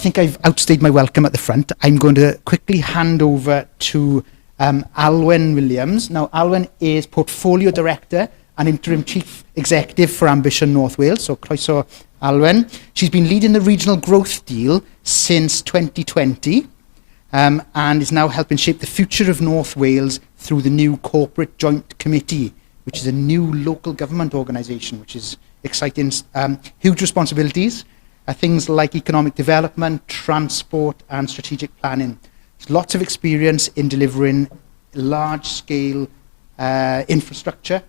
think I've outstayed my welcome at the front. I'm going to quickly hand over to Alwen Williams. Now, Alwen is Portfolio Director and Interim Chief Executive for Ambition North Wales. So, croeso, Alwen. She's been leading the Regional Growth Deal since 2020 and is now helping shape the future of North Wales through the new Corporate Joint Committee, which is a new local government organisation, which is exciting. Huge responsibilities. Things like economic development, transport and strategic planning. There's lots of experience in delivering large-scale infrastructure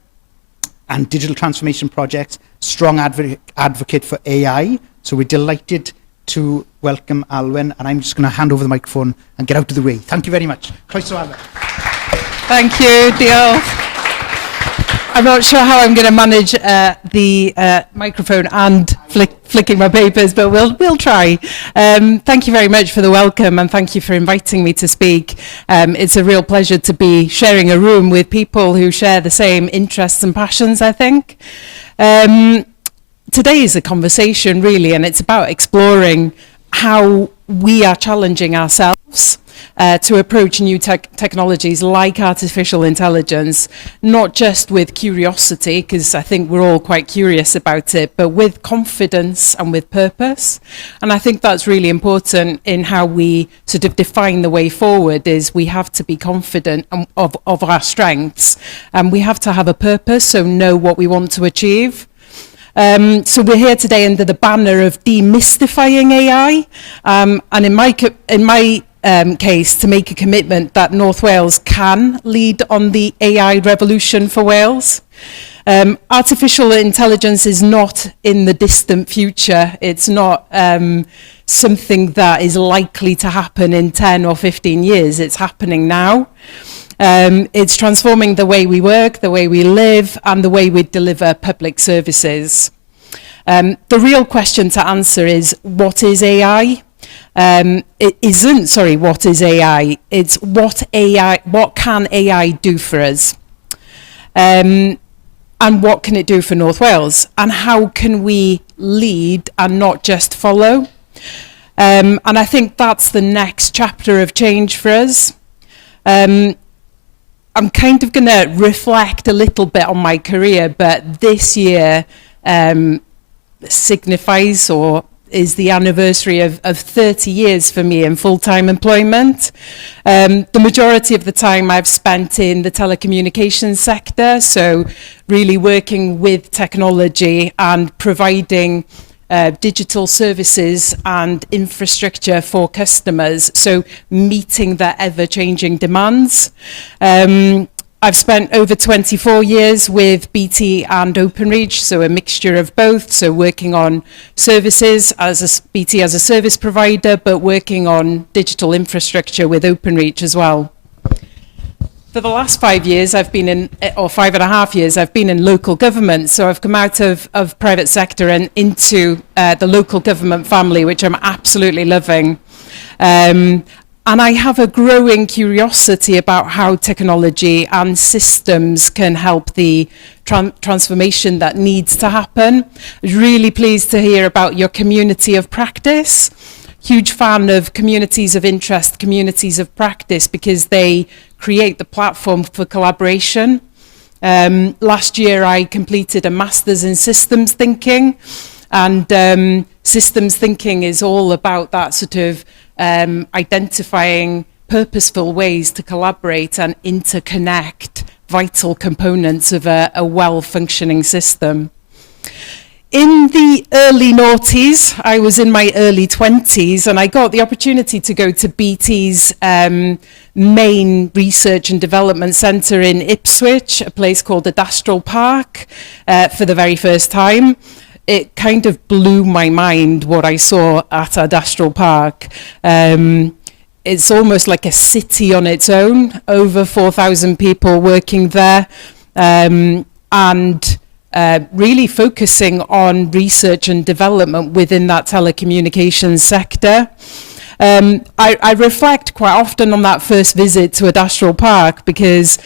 and digital transformation projects, strong advocate for AI. So we're delighted to welcome Alwen, and I'm just going to hand over the microphone and get out of the way. Thank you very much. Croeso, Alwen. Thank you, Diolch. I'm not sure how I'm going to manage the microphone and flicking my papers, but we'll try. Thank you very much for the welcome, and thank you for inviting me to speak. It's a real pleasure to be sharing a room with people who share the same interests and passions, I think. Today is a conversation, really, and it's about exploring how we are challenging ourselves to approach new technologies like artificial intelligence, not just with curiosity, because I think we're all quite curious about it, but with confidence and with purpose. And I think that's really important in how we sort of define the way forward, is we have to be confident of our strengths, and we have to have a purpose, so know what we want to achieve. So we're here today under the banner of demystifying AI, and in my case, to make a commitment that North Wales can lead on the AI revolution for Wales. Artificial intelligence is not in the distant future. It's not something that is likely to happen in 10 or 15 years. It's happening now. It's transforming the way we work, the way we live, and the way we deliver public services. The real question to answer is, what is AI? It isn't, what is AI? It's what can AI do for us? And what can it do for North Wales? And how can we lead and not just follow? And I think that's the next chapter of change for us. I'm kind of going to reflect a little bit on my career, but this year signifies or is the anniversary of 30 years for me in full-time employment. The majority of the time I've spent in the telecommunications sector, so really working with technology and providing digital services and infrastructure for customers, so meeting their ever-changing demands. I've spent over 24 years with BT and Openreach, so a mixture of both, so working on services as BT as a service provider, but working on digital infrastructure with Openreach as well. For the last 5 years, I've been in, or 5.5 years, I've been in local government. So I've come out of private sector and into the local government family, which I'm absolutely loving. And I have a growing curiosity about how technology and systems can help the transformation that needs to happen. I was really pleased to hear about your community of practice. Huge fan of communities of interest, communities of practice, because they create the platform for collaboration. Last year I completed a master's in systems thinking, and systems thinking is all about that sort of identifying purposeful ways to collaborate and interconnect vital components of a well-functioning system. In the early noughties, I was in my early 20s, and I got the opportunity to go to BT's main research and development centre in Ipswich, a place called Adastral Park, for the very first time. It kind of blew my mind what I saw at Adastral Park. It's almost like a city on its own, over 4,000 people working there, and really focusing on research and development within that telecommunications sector. I reflect quite often on that first visit to Adastral Park, because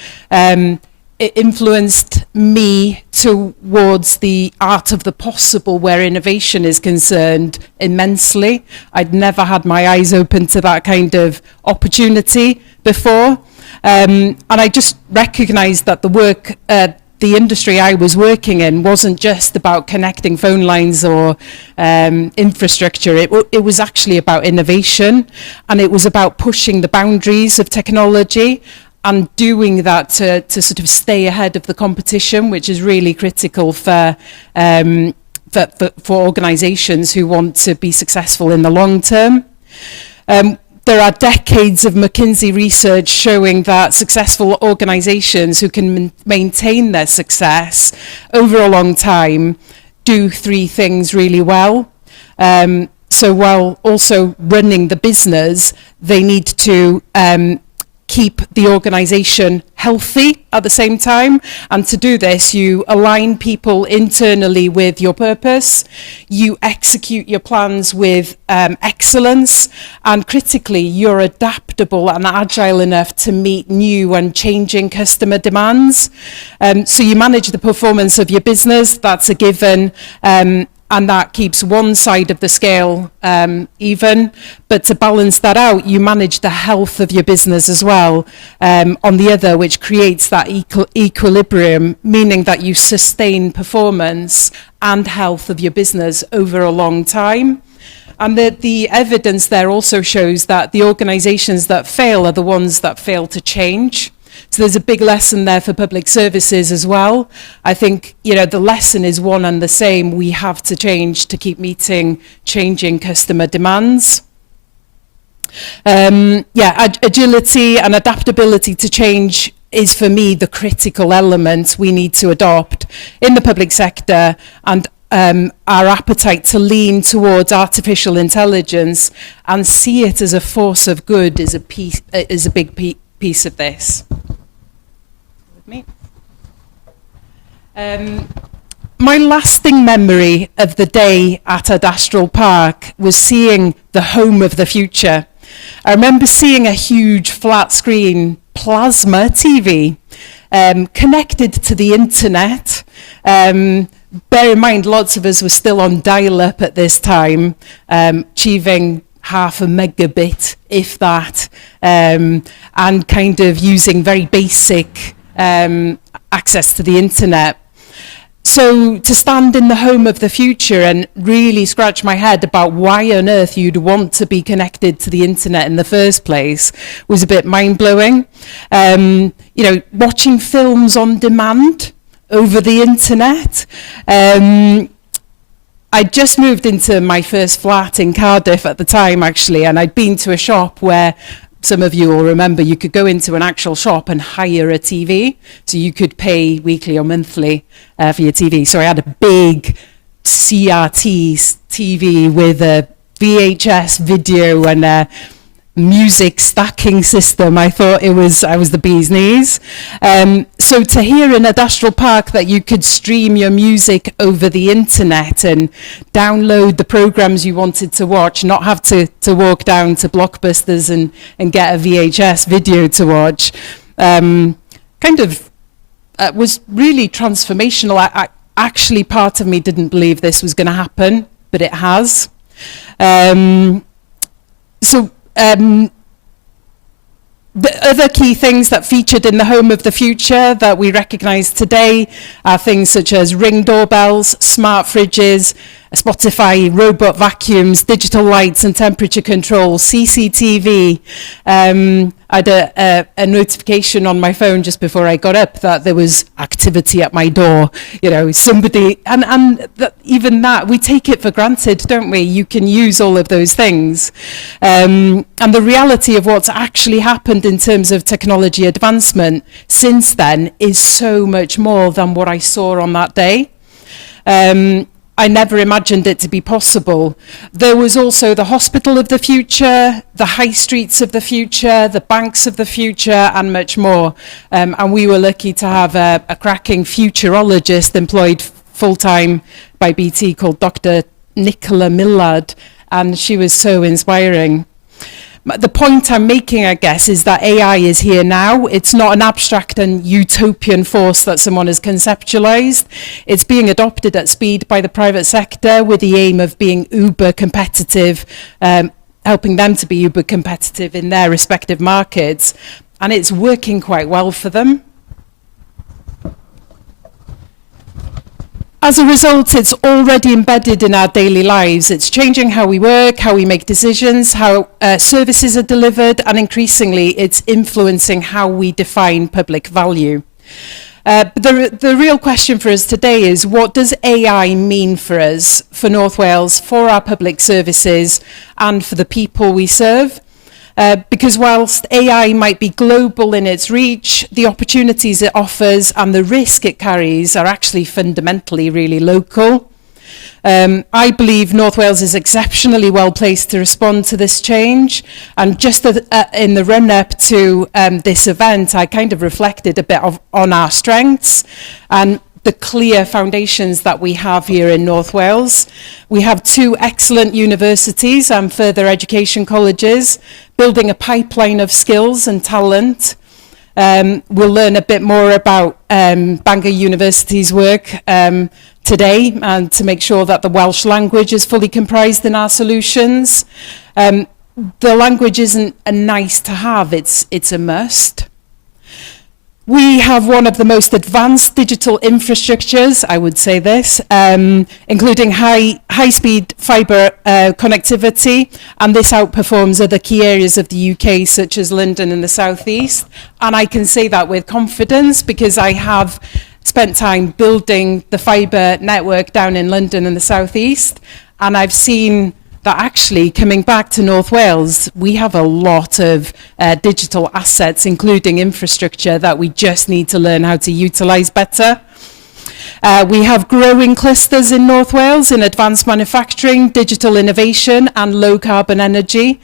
it influenced me towards the art of the possible where innovation is concerned immensely. I'd never had my eyes open to that kind of opportunity before. And I just recognized that the industry I was working in wasn't just about connecting phone lines or infrastructure. It was actually about innovation, and it was about pushing the boundaries of technology and doing that to sort of stay ahead of the competition, which is really critical for organisations who want to be successful in the long term. There are decades of McKinsey research showing that successful organisations who can maintain their success over a long time do three things really well. So while also running the business, they need to keep the organisation healthy at the same time. And to do this, you align people internally with your purpose, you execute your plans with excellence, and critically, you're adaptable and agile enough to meet new and changing customer demands. So you manage the performance of your business, that's a given, and that keeps one side of the scale even. But to balance that out, you manage the health of your business as well on the other, which creates that equilibrium, meaning that you sustain performance and health of your business over a long time. And the evidence there also shows that the organisations that fail are the ones that fail to change. So there's a big lesson there for public services as well. I think, the lesson is one and the same. We have to change to keep meeting changing customer demands. Agility and adaptability to change is, for me, the critical element we need to adopt in the public sector, and our appetite to lean towards artificial intelligence and see it as a force of good is a big piece of this. With me. My lasting memory of the day at Adastral Park was seeing the home of the future. I remember seeing a huge flat screen plasma TV connected to the internet. Bear in mind, lots of us were still on dial-up at this time, achieving half a megabit, if that, and kind of using very basic access to the internet. So to stand in the home of the future and really scratch my head about why on earth you'd want to be connected to the internet in the first place was a bit mind-blowing. Watching films on demand over the internet. I'd just moved into my first flat in Cardiff at the time, actually, and I'd been to a shop where, some of you will remember, you could go into an actual shop and hire a TV. So you could pay weekly or monthly for your TV. So I had a big CRT TV with a VHS video and a music stacking system. I thought I was the bee's knees. So to hear in Adastral Park that you could stream your music over the internet and download the programs you wanted to watch, not have to walk down to Blockbusters and get a VHS video to watch, was really transformational. Actually, part of me didn't believe this was going to happen, but it has. The other key things that featured in the home of the future that we recognise today are things such as Ring doorbells, smart fridges, Spotify, robot vacuums, digital lights and temperature control, CCTV. I had a notification on my phone just before I got up that there was activity at my door. Somebody, and even that, we take it for granted, don't we? You can use all of those things. And the reality of what's actually happened in terms of technology advancement since then is so much more than what I saw on that day. I never imagined it to be possible. There was also the hospital of the future, the high streets of the future, the banks of the future, and much more. And we were lucky to have a cracking futurologist employed full-time by BT called Dr. Nicola Millard, and she was so inspiring. The point I'm making, I guess, is that AI is here now. It's not an abstract and utopian force that someone has conceptualized. It's being adopted at speed by the private sector with the aim of being uber competitive, helping them to be uber competitive in their respective markets. And it's working quite well for them. As a result, it's already embedded in our daily lives. It's changing how we work, how we make decisions, how services are delivered, and increasingly it's influencing how we define public value. But the real question for us today is, what does AI mean for us, for North Wales, for our public services, and for the people we serve? Because whilst AI might be global in its reach, the opportunities it offers and the risk it carries are actually fundamentally really local. I believe North Wales is exceptionally well placed to respond to this change. And just in the run-up to this event, I kind of reflected a bit on our strengths and the clear foundations that we have here in North Wales. We have 2 excellent universities and further education colleges, building a pipeline of skills and talent. We'll learn a bit more about Bangor University's work today, and to make sure that the Welsh language is fully comprised in our solutions. The language isn't a nice to have, it's a must. We have one of the most advanced digital infrastructures, I would say this, including high-speed fibre connectivity, and this outperforms other key areas of the UK, such as London and the South East. And I can say that with confidence because I have spent time building the fibre network down in London and the South East, and I've seen that actually, coming back to North Wales, we have a lot of digital assets, including infrastructure, that we just need to learn how to utilise better. We have growing clusters in North Wales in advanced manufacturing, digital innovation and low carbon energy.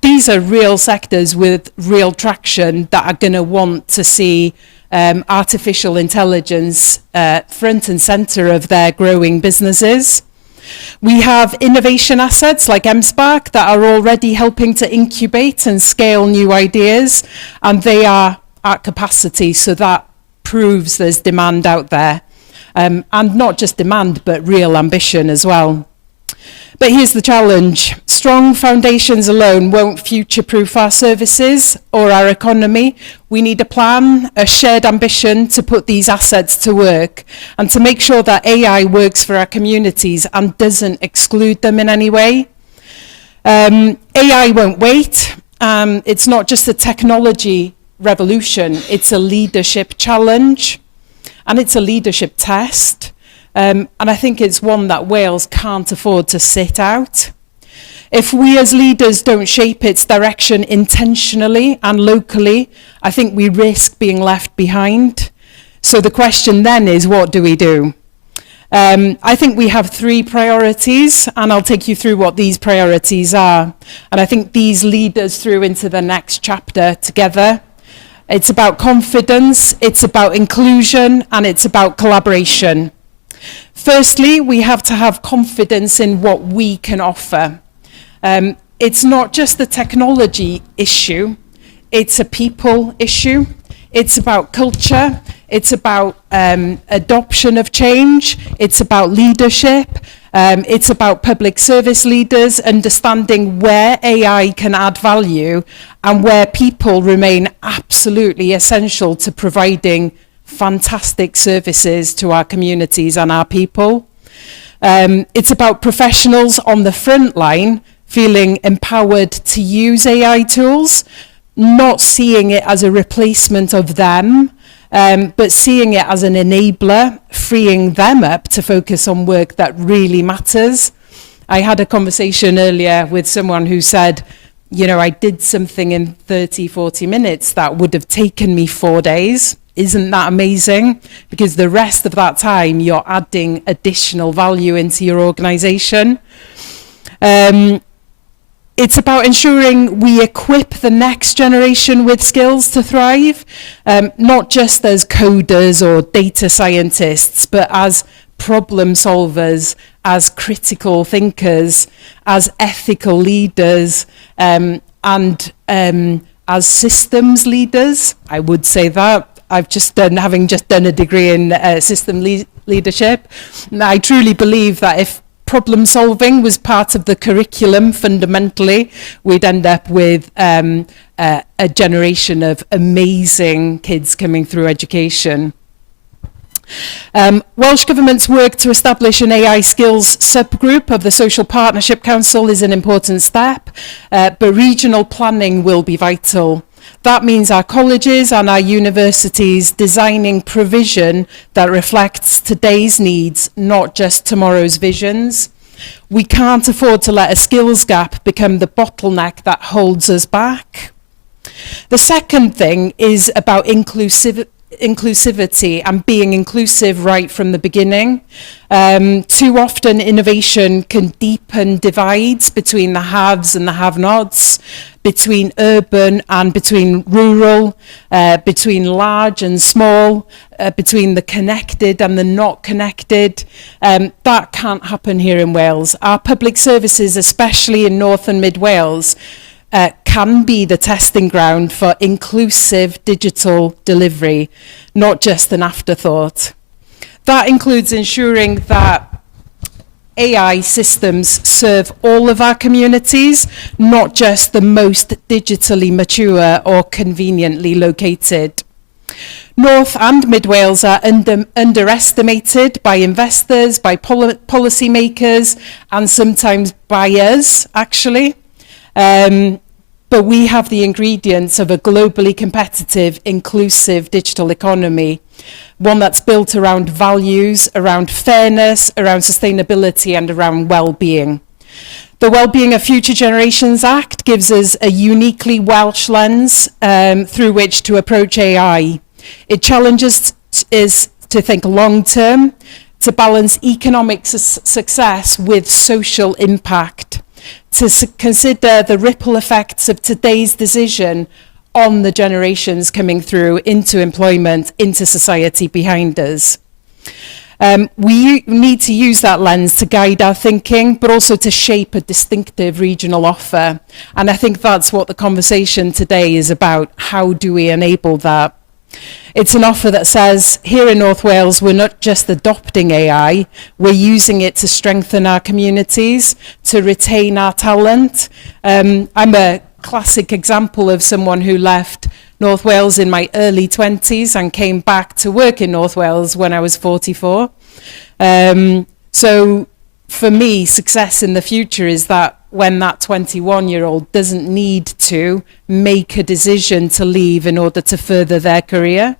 These are real sectors with real traction that are going to want to see artificial intelligence front and centre of their growing businesses. We have innovation assets like MSpark that are already helping to incubate and scale new ideas, and they are at capacity, so that proves there's demand out there. And not just demand, but real ambition as well. But here's the challenge. Strong foundations alone won't future-proof our services or our economy. We need a plan, a shared ambition to put these assets to work and to make sure that AI works for our communities and doesn't exclude them in any way. AI won't wait. It's not just a technology revolution, it's a leadership challenge and it's a leadership test. And I think it's one that Wales can't afford to sit out. If we as leaders don't shape its direction intentionally and locally, I think we risk being left behind. So the question then is, what do we do? I think we have 3 priorities, and I'll take you through what these priorities are. And I think these lead us through into the next chapter together. It's about confidence, it's about inclusion, and it's about collaboration. Firstly, we have to have confidence in what we can offer. It's not just a technology issue, it's a people issue. It's about culture, it's about adoption of change, it's about leadership, it's about public service leaders understanding where AI can add value and where people remain absolutely essential to providing fantastic services to our communities and our people. It's about professionals on the front line feeling empowered to use AI tools, not seeing it as a replacement of them, but seeing it as an enabler, freeing them up to focus on work that really matters. I had a conversation earlier with someone who said, you know, I did something in 30, 40 minutes that would have taken me 4 days. Isn't that amazing? Because the rest of that time, you're adding additional value into your organization. It's about ensuring we equip the next generation with skills to thrive, not just as coders or data scientists, but as problem solvers, as critical thinkers, as ethical leaders and as systems leaders. I would say that. Having just done a degree in system leadership, and I truly believe that if problem solving was part of the curriculum fundamentally, we'd end up with a generation of amazing kids coming through education. Welsh Government's work to establish an AI skills subgroup of the Social Partnership Council is an important step, but regional planning will be vital. That means our colleges and our universities designing provision that reflects today's needs, not just tomorrow's visions. We can't afford to let a skills gap become the bottleneck that holds us back. The second thing is about inclusivity and being inclusive right from the beginning. Too often innovation can deepen divides between the haves and the have-nots, between urban and between rural, between large and small, between the connected and the not connected. That can't happen here in Wales. Our public services, especially in North and Mid Wales, can be the testing ground for inclusive digital delivery, not just an afterthought. That includes ensuring that AI systems serve all of our communities, not just the most digitally mature or conveniently located. North and Mid Wales are underestimated by investors, by policy makers, and sometimes by us, actually. But we have the ingredients of a globally competitive, inclusive digital economy, one that's built around values, around fairness, around sustainability, and around well-being. The Wellbeing of Future Generations Act gives us a uniquely Welsh lens through which to approach AI. It challenges us to think long-term, to balance economic success with social impact, to consider the ripple effects of today's decision on the generations coming through into employment, into society behind us. We need to use that lens to guide our thinking, but also to shape a distinctive regional offer. And I think that's what the conversation today is about. How do we enable that? It's an offer that says, here in North Wales, we're not just adopting AI, we're using it to strengthen our communities, to retain our talent. I'm a classic example of someone who left North Wales in my early 20s and came back to work in North Wales when I was 44. So for me, success in the future is that when that 21-year-old doesn't need to make a decision to leave in order to further their career.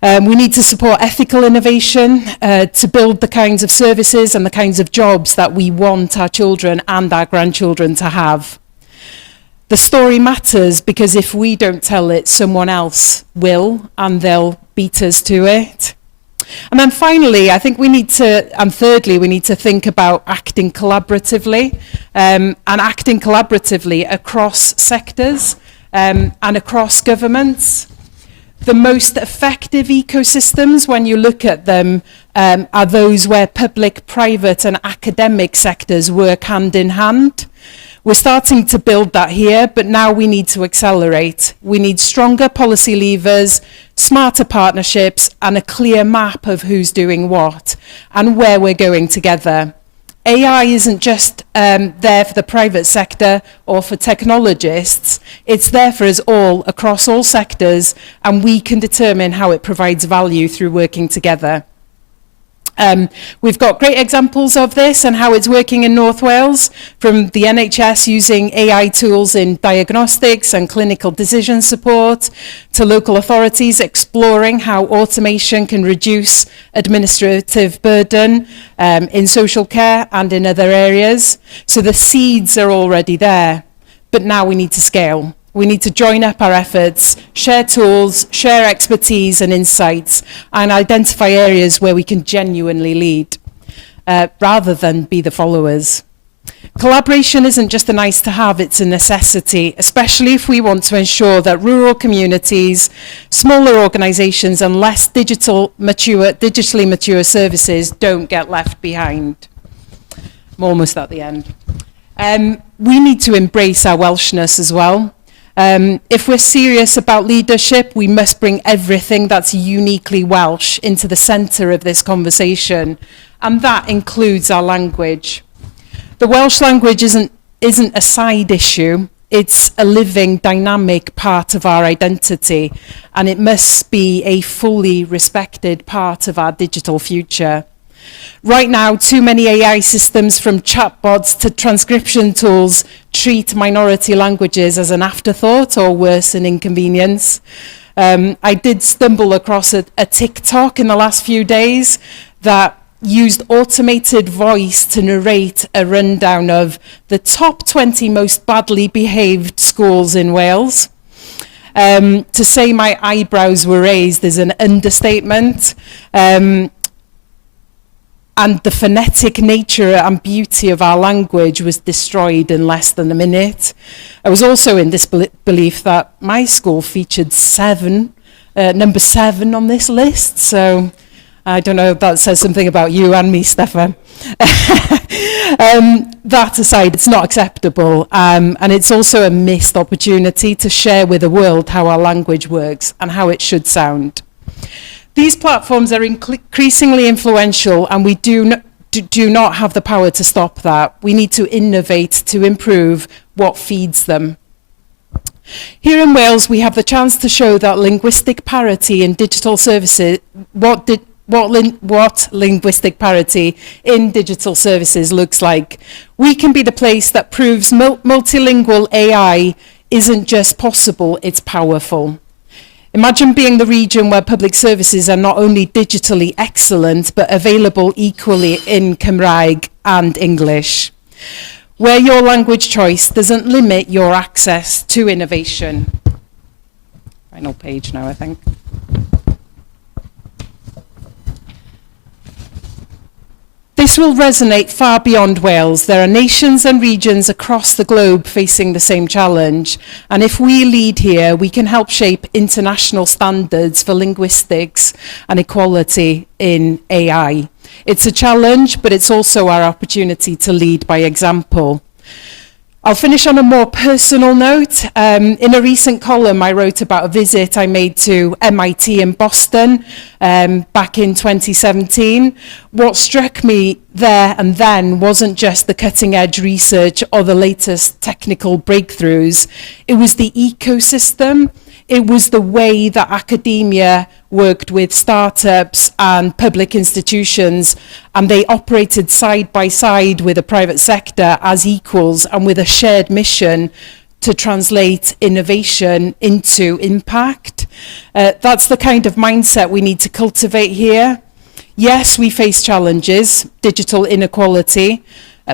We need to support ethical innovation to build the kinds of services and the kinds of jobs that we want our children and our grandchildren to have. The story matters because if we don't tell it, someone else will, and they'll beat us to it. And then finally, I think we need to, and thirdly, we need to think about acting collaboratively, and acting collaboratively across sectors and across governments. The most effective ecosystems, when you look at them, are those where public, private and academic sectors work hand in hand. We're starting to build that here, but now we need to accelerate. We need stronger policy levers, smarter partnerships, and a clear map of who's doing what and where we're going together. AI isn't just there for the private sector or for technologists. It's there for us all across all sectors, and we can determine how it provides value through working together. We've got great examples of this and how it's working in North Wales, from the NHS using AI tools in diagnostics and clinical decision support, to local authorities exploring how automation can reduce administrative burden in social care and in other areas. So the seeds are already there, but now we need to scale. We need to join up our efforts, share tools, share expertise and insights, and identify areas where we can genuinely lead, rather than be the followers. Collaboration isn't just a nice to have, it's a necessity, especially if we want to ensure that rural communities, smaller organisations and less digitally mature services don't get left behind. I'm almost at the end. We need to embrace our Welshness as well. If we're serious about leadership, we must bring everything that's uniquely Welsh into the centre of this conversation, and that includes our language. The Welsh language isn't a side issue, it's a living, dynamic part of our identity, and it must be a fully respected part of our digital future. Right now, too many AI systems, from chatbots to transcription tools, treat minority languages as an afterthought or worse, an inconvenience. I did stumble across a TikTok in the last few days that used automated voice to narrate a rundown of the top 20 most badly behaved schools in Wales. To say my eyebrows were raised is an understatement. And the phonetic nature and beauty of our language was destroyed in less than a minute. I was also in disbelief that my school featured number 7 on this list, so I don't know if that says something about you and me, Stefan. That aside, it's not acceptable, and it's also a missed opportunity to share with the world how our language works and how it should sound. These platforms are increasingly influential, and we do not have the power to stop that. We need to innovate to improve what feeds them. Here in Wales, we have the chance to show that linguistic parity in digital services, what linguistic parity in digital services looks like. We can be the place that proves multilingual AI isn't just possible, it's powerful. Imagine being the region where public services are not only digitally excellent, but available equally in Cymraeg and English, where your language choice doesn't limit your access to innovation. Final page now, I think. This will resonate far beyond Wales. There are nations and regions across the globe facing the same challenge. And if we lead here, we can help shape international standards for linguistics and equality in AI. It's a challenge, but it's also our opportunity to lead by example. I'll finish on a more personal note. In a recent column, I wrote about a visit I made to MIT in Boston back in 2017. What struck me there and then wasn't just the cutting-edge research or the latest technical breakthroughs. It was the ecosystem. It was the way that academia worked with startups and public institutions, and they operated side by side with the private sector as equals and with a shared mission to translate innovation into impact. That's the kind of mindset we need to cultivate here. Yes, we face challenges, digital inequality,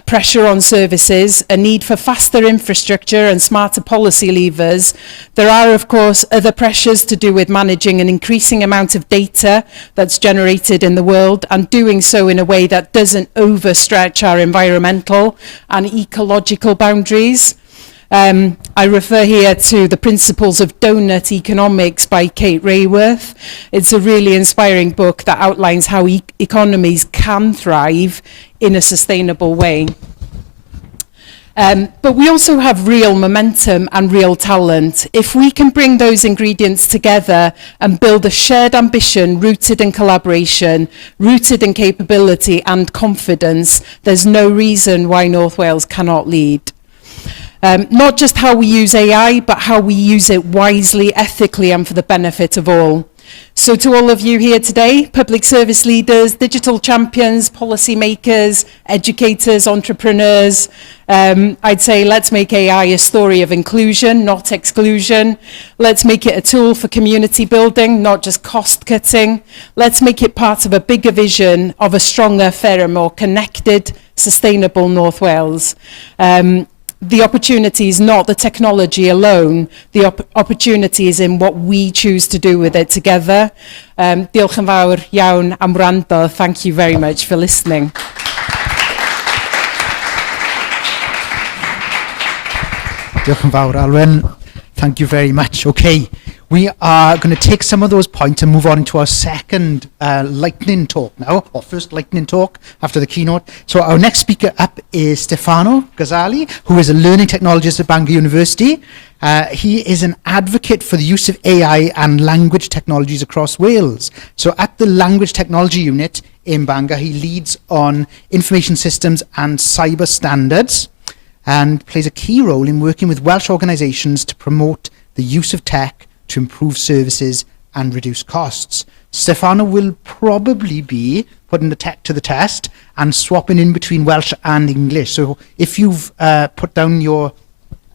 pressure on services, a need for faster infrastructure and smarter policy levers. There are, of course, other pressures to do with managing an increasing amount of data that's generated in the world and doing so in a way that doesn't overstretch our environmental and ecological boundaries. I refer here to the Principles of Donut Economics by Kate Rayworth. It's a really inspiring book that outlines how economies can thrive in a sustainable way. But we also have real momentum and real talent. If we can bring those ingredients together and build a shared ambition rooted in collaboration, rooted in capability and confidence, there's no reason why North Wales cannot lead. Not just how we use AI, but how we use it wisely, ethically, and for the benefit of all. So to all of you here today, public service leaders, digital champions, policymakers, educators, entrepreneurs, I'd say let's make AI a story of inclusion, not exclusion. Let's make it a tool for community building, not just cost cutting. Let's make it part of a bigger vision of a stronger, fairer, more connected, sustainable North Wales. The opportunity is not the technology alone. The opportunity is in what we choose to do with it together. Diolch yn fawr iawn am wrando. Thank you very much for listening. Diolch yn fawr, Alwen. Thank you very much. Okay, we are going to take some of those points and move on into our second lightning talk now, or first lightning talk after the keynote. So our next speaker up is Stefano Ghazali, who is a learning technologist at Bangor University. He is an advocate for the use of AI and language technologies across Wales. So at the Language Technology Unit in Bangor, he leads on information systems and cyber standards and plays a key role in working with Welsh organisations to promote the use of tech to improve services and reduce costs. Stefano will probably be putting the tech to the test and swapping in between Welsh and English. So if you've put down your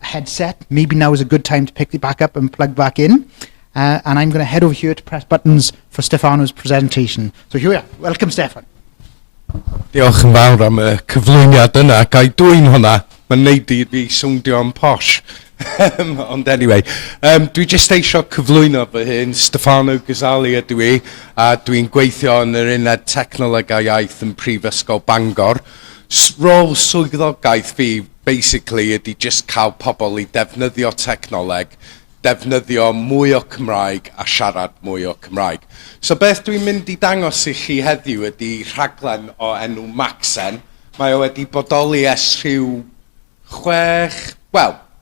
headset, maybe now is a good time to pick it back up and plug back in. And I'm going to head over here to press buttons for Stefano's presentation. So here we are. Welcome, Stefan. Diolch yn fawr am y cyflwyniad yna. Gai dwy'n hwnna. Mae'n neud i fi soundio yn posh. Ond anyway, dwi jyst eisiau cyflwyno fy hyn. Stefano Ghazali ydw i, a dwi'n gweithio yn yr uned technolegau iaith yn Prifysgol Bangor. Rôl swyddogaeth fi, basically, ydy jyst cael pobl i defnyddio technoleg, defnyddio mwy o Cymraeg a siarad mwy o Cymraeg. So beth dwi'n mynd i dangos i chi heddiw ydy rhaglen o enw Macsen. Mae o wedi bodoli ers rhyw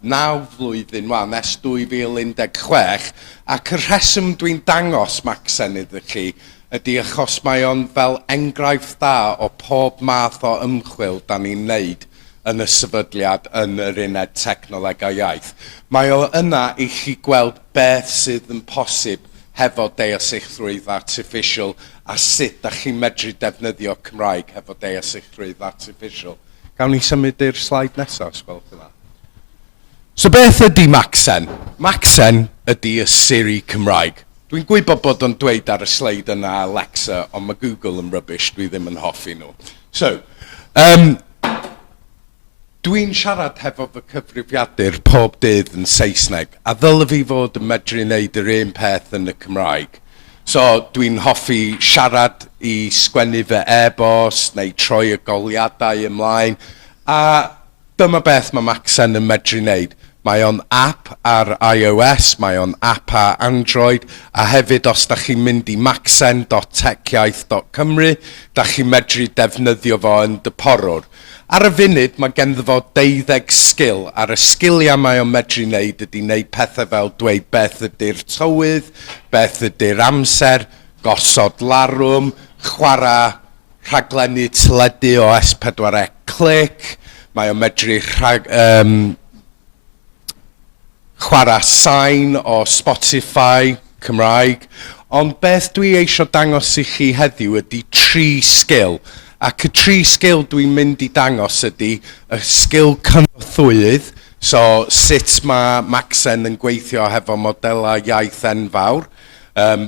9 flwyddyn, nes 2016, ac y rheswm dwi'n dangos Macsen iddo chi ydy achos mae o'n fel enghraifft da o pob math o ymchwil da ni'n neud yn y sefydliad yn yr uned technolegau iaith. Mae o yna i chi gweld beth sydd yn posib hefo deallusrwydd artificial a sut da chi'n medru defnyddio Cymraeg hefo deallusrwydd artificial. Gawn ni symud i'r slaid nesaf, os gwelwch chi dda. So beth ydy Macsen? Macsen ydy y Siri Cymraeg. Dwi'n gwybod bod o'n dweud ar y sleid yna Alexa, ond mae Google yn rubbish, dwi ddim yn hoffi nhw. So, dwi'n siarad hefo fy cyfrifiadur pob dydd yn Saesneg, a ddylai fi fod yn medru wneud yr un peth yn y Cymraeg. So, dwi'n hoffi siarad i sgwennu fy e-bost, neu troi y goliadau ymlaen, a dyma beth mae Macsen yn medru wneud. Mae o'n app ar iOS, mae o'n app ar Android, a hefyd os da chi'n mynd i macsen.techieith.cymru, da chi'n medru defnyddio fo yn dyporwr. Ar y funud, mae ganddo fo 12 sgil. Ar y sgiliau mae o'n medru wneud ydy wneud pethau fel dweud beth ydy'r tywydd, beth ydy'r amser, gosod larwm, chwarae rhaglenni teledu o S4C Click, mae o'n medru chwarae sy'n o Spotify Cymraeg, ond beth dwi eisiau dangos i chi heddiw ydy 3 sgil. Ac y 3 sgil dwi'n mynd i dangos ydy y sgil cynorthwyydd, so sut mae Macsen yn gweithio hefo modelau iaith enfawr,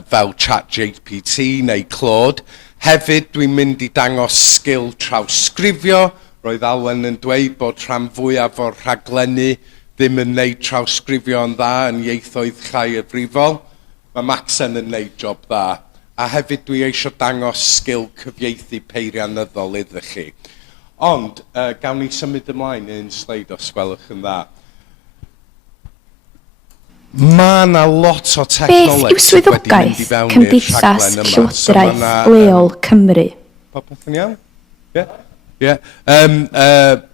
fel ChatGPT neu Claude. Hefyd dwi'n mynd i dangos sgil trawsgrifio. Roedd Alwen yn dweud bod rhan fwyaf o'r rhaglenni ddim yn neud trawsgrifio yn dda yn ieithoedd lleiafrifol. Mae Macsen yn neud job dda. A hefyd dwi eisiau dangos sgil cyfieithu peirianyddol iddo chi. Ond, gawn ni symud ymlaen un sleid os gwelwch yn dda. Mae yna lot o technoleg beth yw swyddogaeth Cymdeithas Llywodraeth Leol Cymru? Popeth yn iawn? Ie.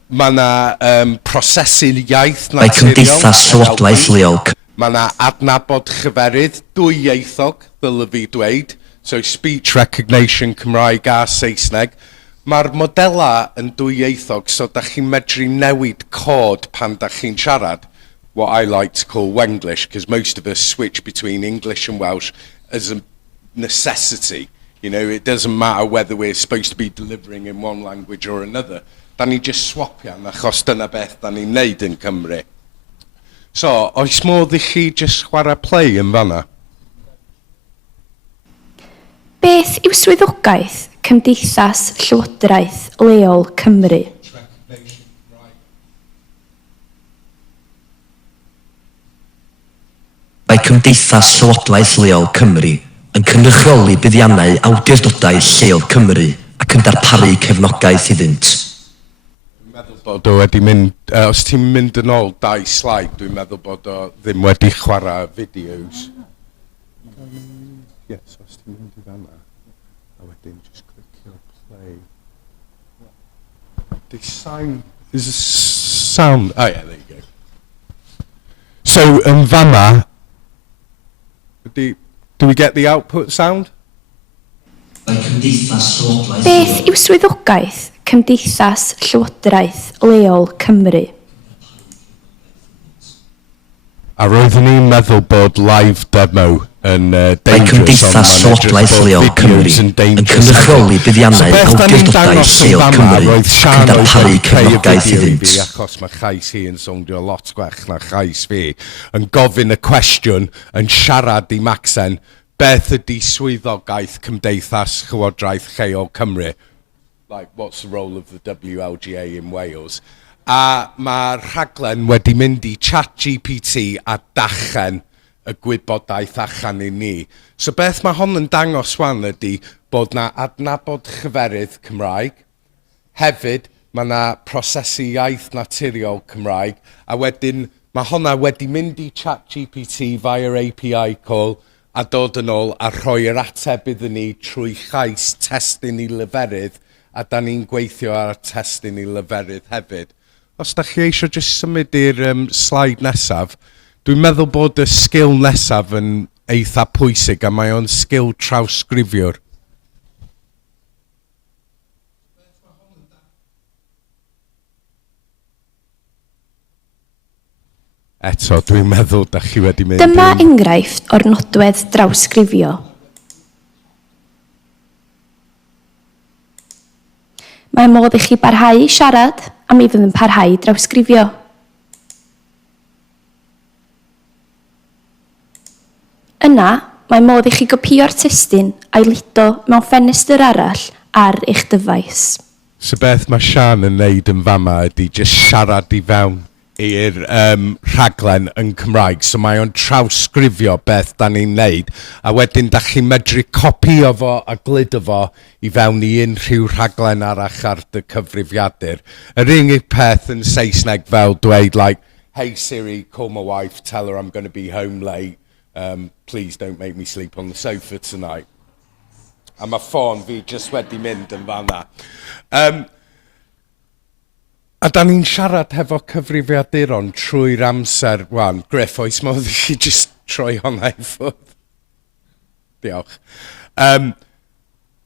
Mae yna prosesu'r iaith naturiol. Mae Cymdeithas Llywodraeth Leol Cymru. Mae yna adnabod chyferydd dwyieithog, ddylai fi dweud, so speech recognition Cymraeg a Saesneg. Mae'r modelau yn dwyieithog, so da chi'n medru newid cod pan da chi'n siarad, what I like to call Wenglish, because most of us switch between English and Welsh as a necessity. You know, it doesn't matter whether we're supposed to be delivering in one language or another. Da ni just swapio, achos dyna beth da ni'n neud yn Cymru. So, oes modd i chi just chwarae play yn fanna? Beth yw swyddogaeth Cymdeithas Llywodraeth Leol Cymru? Mae Cymdeithas Llywodraeth Leol Cymru yn cynrychioli buddiannau awdurdodau lleol Cymru ac yn darparu cefnogaeth iddynt. Dwi'n meddwl bod o wedi mynd, os ti'n mynd yn ôl 2 slaid, dwi'n meddwl bod o ddim wedi chwarae fideos. Yes, os ti'n mynd I fanna, a wedyn just clicio play. The sound is a sound. Oh yeah, there you go. So in fanna, do we get the output sound? Beth yw swyddogaeth Cymdeithas Llywodraeth Leol Cymru? A roeddwn i'n meddwl bod live demo yn Mae dangerous, Cymdeithas Llywodraeth Leol Cymru yn cynrychioli buddiannau awdurdodau lleol Cymru ac yn darparu cefnogaeth iddynt. Achos mae chais hi yn sowndio lot gwell na chais fi, yn gofyn y cwestiwn, yn siarad I Macsen, beth ydy swyddogaeth Cymdeithas Llywodraeth Lleol Cymru? Like, what's the role of the WLGA in Wales? A mae'r rhaglen wedi mynd I ChatGPT a dachen y gwybodaeth allan I ni. So beth mae hon yn dangos wan ydy bod na adnabod chyferydd Cymraeg, hefyd mae na prosesu iaith naturiol Cymraeg, a wedyn mae honna wedi mynd I ChatGPT via API call a dod yn ôl a rhoi'r ateb iddyn ni trwy chais testyn I leferydd, a da ni'n gweithio ar testyn I leferydd hefyd. Os da chi eisiau just symud i'r slide nesaf, dwi'n meddwl bod y sgil nesaf yn eitha pwysig a mae o'n sgil trawsgrifiwr. Eto, dwi'n meddwl da chi wedi mynd... Dyma enghraifft o'r nodwedd drawsgrifio. Mae modd I chi barhau I siarad a mi fydd yn parhau I drawsgrifio. Yna, mae modd I chi gopio'r testyn a'i ludo mewn ffenestr arall ar eich dyfais. So beth mae Sian yn neud yn fama ydy just siarad I fewn i'r rhaglen yn Cymraeg. So mae o'n trawsgrifio beth da ni'n neud. A wedyn da chi'n medru copio fo a gludo fo I fewn I unrhyw rhaglen arall ar dy cyfrifiadur. Yr unig peth yn Saesneg fel dweud, like, hey Siri, call my wife, tell her I'm going to be home late. Please don't make me sleep on the sofa tonight. A mae ffôn fi just wedi mynd yn fanna. A da ni'n siarad hefo cyfrifiaduron trwy'r amser, wan, Griff, oes modd I chi just troi honna I ffwrdd? Diolch.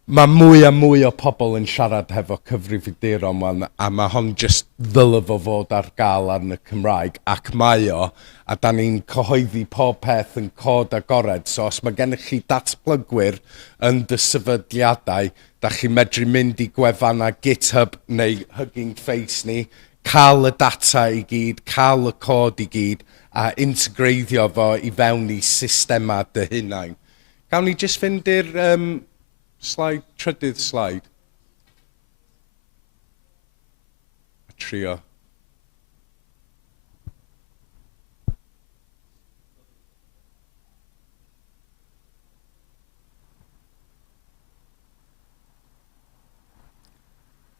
Mae mwy a mwy o pobl yn siarad hefo cyfrifiaduron wan, a mae hon just ddylai fo fod ar gael ar y Cymraeg, ac mae o, a da ni'n cyhoeddi pob peth yn cod agored. So os mae gennych chi datblygwyr yn dy sefydliadau, da chi medru mynd I gwefannau GitHub neu Hugging Face ni, cael y data I gyd, cael y cod I gyd, a integreiddio fo I fewn I systema dy hunain. Gawn ni just fynd i'r slide, trydydd slide. A trio.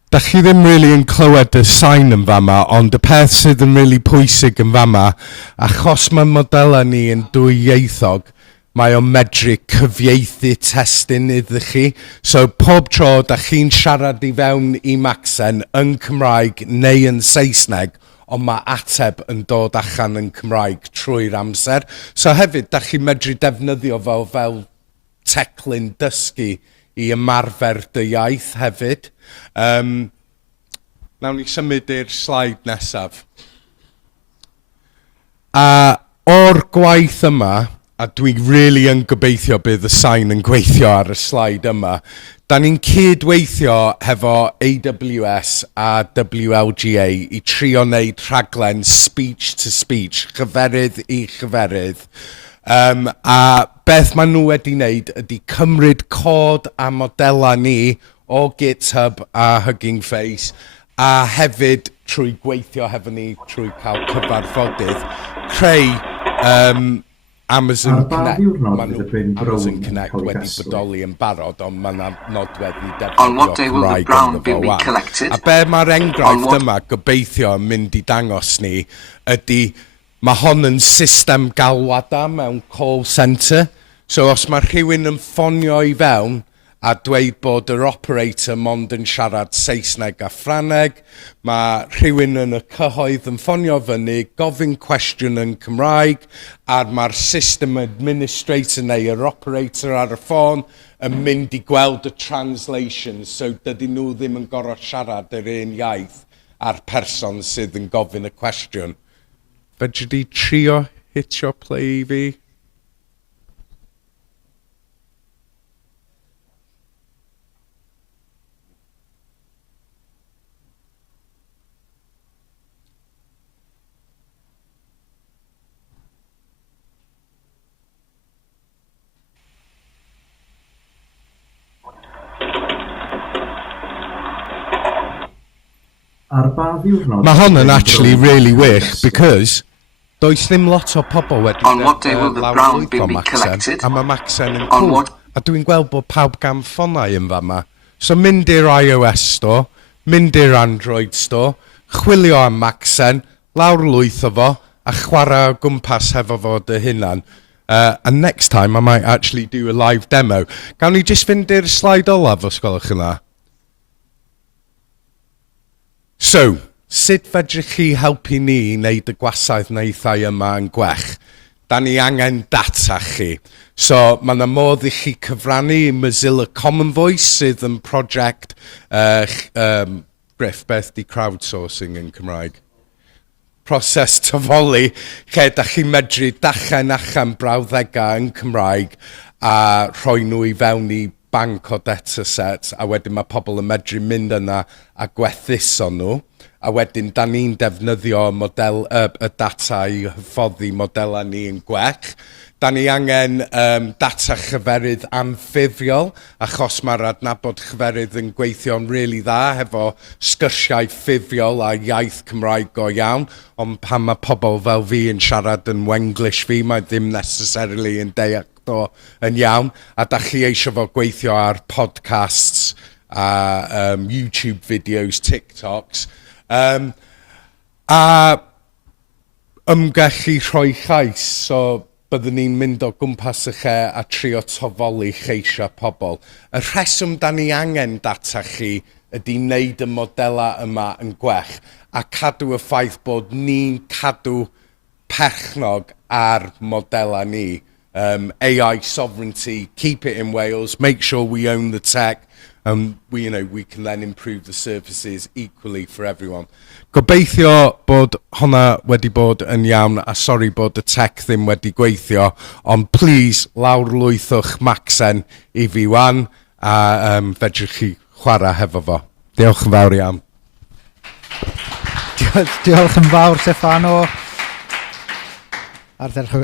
Da chi ddim really yn clywed y sain yn fama, ond y peth sydd yn really pwysig yn fama, achos mae modelau ni yn dwyieithog, mae o'n medru cyfieithu testyn iddo chi. So pob tro da chi'n siarad I fewn I Macsen yn Cymraeg neu yn Saesneg, ond mae ateb yn dod allan yn Cymraeg trwy'r amser. So hefyd, da chi'n medru defnyddio fel teclyn dysgu I ymarfer dy iaith hefyd. Nawn ni symud i'r slide nesaf. A o'r gwaith yma, a dwi'n really yn gobeithio bydd y sain yn gweithio ar y slide yma, da ni'n cydweithio hefo AWS a WLGA I trio wneud rhaglen speech to speech, chyferydd I chyferydd. A beth maen nhw wedi wneud ydy cymryd cod a modelau ni o GitHub a Hugging Face, a hefyd trwy gweithio hefo ni, trwy cael cyfarfodydd, creu Amazon Connect. Amazon Connect wedi bodoli yn barod, ond mae yna nodweddi defnyddio Cymraeg yn efo wan. A be mae'r enghraifft yma gobeithio yn mynd I dangos ni ydy, mae hon yn system galwada mewn call centre. So os mae rhywun yn ffonio I fewn a dweud bod yr operator mond yn siarad Saesneg a Ffrangeg, mae rhywun yn y cyhoedd yn ffonio fyny, gofyn cwestiwn yn Cymraeg, a mae'r system administrator neu yr operator ar y ffôn yn mynd I gweld y translation, so dydyn nhw ddim yn gorfod siarad yr un iaith a'r person sydd yn gofyn y cwestiwn. Fedri di trio hitio play I fi? Mae hon yn actually really wych because does ddim lot o pobl wedi On what day will the brown bin be collected? A mae Maxen yn cool. A dwi'n gweld bod pawb gan ffonau yn fama. So mynd i'r iOS store, mynd i'r Android store, chwilio am Maxen, lawr lwyth o fo, a chwarae o gwmpas hefo fo dy hunan. And next time I might actually do a live demo. Gawn ni just fynd i'r slide olaf os gwelwch yn dda. So, sut fedrwch chi helpu ni wneud y gwasanaethau yma yn gwech? Da ni angen data chi. So, mae yna modd I chi cyfrannu I Mozilla Common Voice sydd yn project Griff, beth di crowdsourcing yn Cymraeg? Proses tyfoli, lle da chi medru dachan allan brawddegau yn Cymraeg a rhoi nhw I fewn I banc o data sets, a wedyn mae pobl yn medru mynd yna a gwerthuso nhw, a wedyn da ni'n defnyddio model, y data I hyffoddi modelau ni yn gwech. Da ni angen data chyferydd anffurfiol, achos mae'r adnabod chyferydd yn gweithio'n really dda, hefo sgyrsiau ffurfiol a iaith Cymraeg go iawn, ond pan mae pobl fel fi yn siarad yn Wenglish fi, mae ddim necessarily yn deall yn iawn, a da chi eisiau fo gweithio ar podcasts a YouTube videos, TikToks, a ymgell I rhoi llais, so byddwn ni'n mynd o gwmpas y lle a trio tofoli cheisio pobl. Y rheswm da ni angen data chi ydy wneud y modelau yma yn gwech a cadw y ffaith bod ni'n cadw perchnog ar modelau ni. AI sovereignty, keep it in Wales, make sure we own the tech, and we can then improve the services equally for everyone. Gobeithio bod honna wedi bod yn iawn, a sorry bod y tech ddim wedi gweithio, ond please lawr lwythwch Maxen I fi wan, a fedrwch chi chwarae hefo fo. Diolch yn fawr iawn. Diolch yn fawr, Steffano.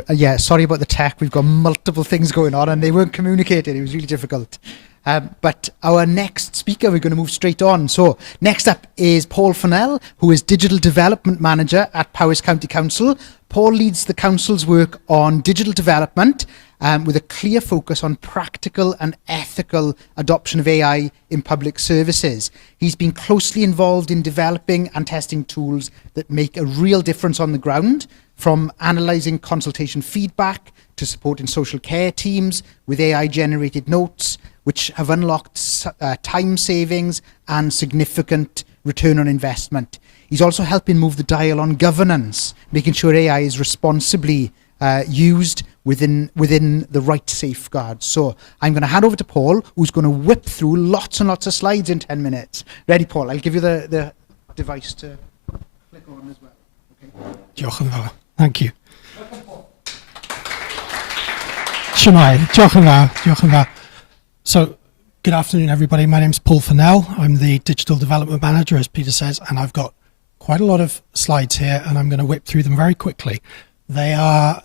Yeah, sorry about the tech. We've got multiple things going on and they weren't communicating. It was really difficult. But our next speaker, we're going to move straight on. So next up is Paul Fennell, who is Digital Development Manager at Powys County Council. Paul leads the council's work on digital development with a clear focus on practical and ethical adoption of AI in public services. He's been closely involved in developing and testing tools that make a real difference on the ground, from analysing consultation feedback to supporting social care teams with AI-generated notes, which have unlocked time savings and significant return on investment. He's also helping move the dial on governance, making sure AI is responsibly used within the right safeguards. So I'm going to hand over to Paul, who's going to whip through lots and lots of slides in 10 minutes. Ready, Paul? I'll give you the device to click on as well. Okay. Diolch yn fawr. Thank you. Shemai, diolch yn fawr, diolch yn fawr. So, good afternoon, everybody. My name's Paul Fennell. I'm the Digital Development Manager, as Peter says, and I've got quite a lot of slides here, and I'm going to whip through them very quickly. They are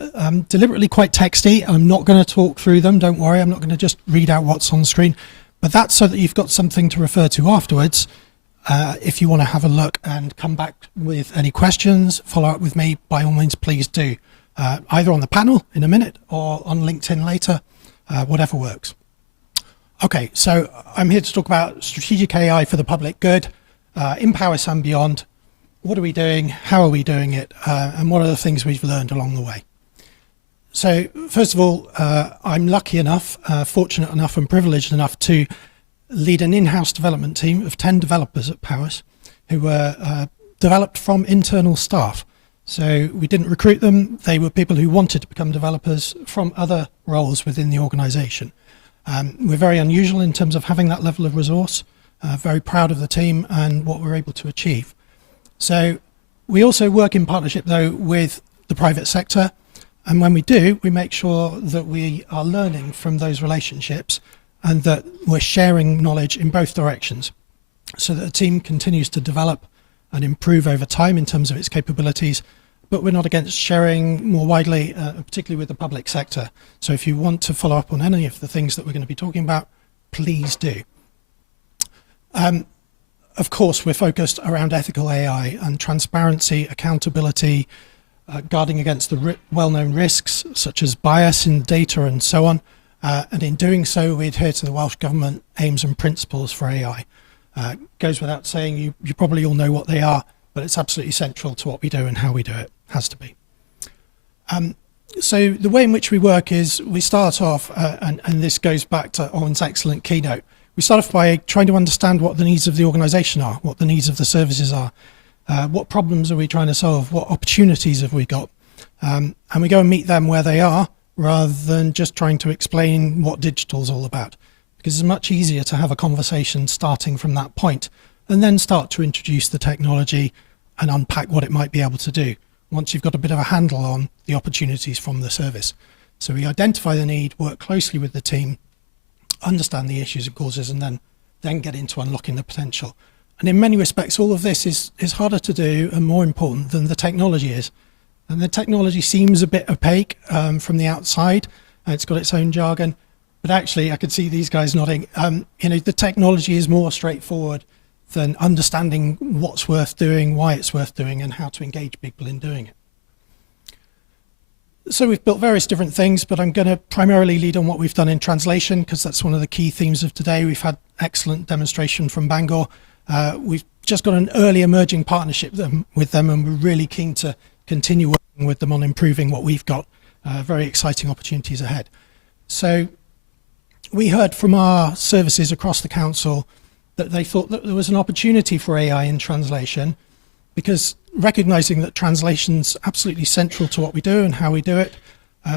deliberately quite texty. I'm not going to talk through them, don't worry. I'm not going to just read out what's on the screen, but that's so that you've got something to refer to afterwards. If you want to have a look and come back with any questions, follow up with me, by all means, please do. Either on the panel in a minute or on LinkedIn later, whatever works. Okay, so I'm here to talk about strategic AI for the public good, in Powys and beyond. What are we doing? How are we doing it? And what are the things we've learned along the way? So first of all, I'm lucky enough, fortunate enough and privileged enough to lead an in-house development team of 10 developers at Powys who were developed from internal staff. So we didn't recruit them. They were people who wanted to become developers from other roles within the organisation. We're very unusual in terms of having that level of resource. Very proud of the team and what we're able to achieve. So we also work in partnership though with the private sector, and when we do, we make sure that we are learning from those relationships and that we're sharing knowledge in both directions so that the team continues to develop and improve over time in terms of its capabilities, but we're not against sharing more widely, particularly with the public sector. So if you want to follow up on any of the things that we're going to be talking about, please do. Of course, we're focused around ethical AI and transparency, accountability, guarding against the well-known risks such as bias in data and so on. And in doing so, we adhere to the Welsh Government aims and principles for AI. Goes without saying, you probably all know what they are, but it's absolutely central to what we do and how we do it, has to be. So the way in which we work is we start off, and this goes back to Owen's excellent keynote, we start off by trying to understand what the needs of the organisation are, what the needs of the services are, what problems are we trying to solve, what opportunities have we got, and we go and meet them where they are rather than just trying to explain what digital's all about, because it's much easier to have a conversation starting from that point and then start to introduce the technology and unpack what it might be able to do once you've got a bit of a handle on the opportunities from the service. So we identify the need, work closely with the team, understand the issues and causes, and then get into unlocking the potential. And in many respects, all of this is harder to do and more important than the technology is. And the technology seems a bit opaque from the outside. It's got its own jargon, but actually I could see these guys nodding. The technology is more straightforward than understanding what's worth doing, why it's worth doing, and how to engage people in doing it. So we've built various different things, but I'm going to primarily lead on what we've done in translation, because that's one of the key themes of today. We've had excellent demonstration from Bangor. We've just got an early emerging partnership with them, and we're really keen to continue working with them on improving what we've got. Very exciting opportunities ahead. So we heard from our services across the council that they thought that there was an opportunity for AI in translation, because recognizing that translation's absolutely central to what we do and how we do it,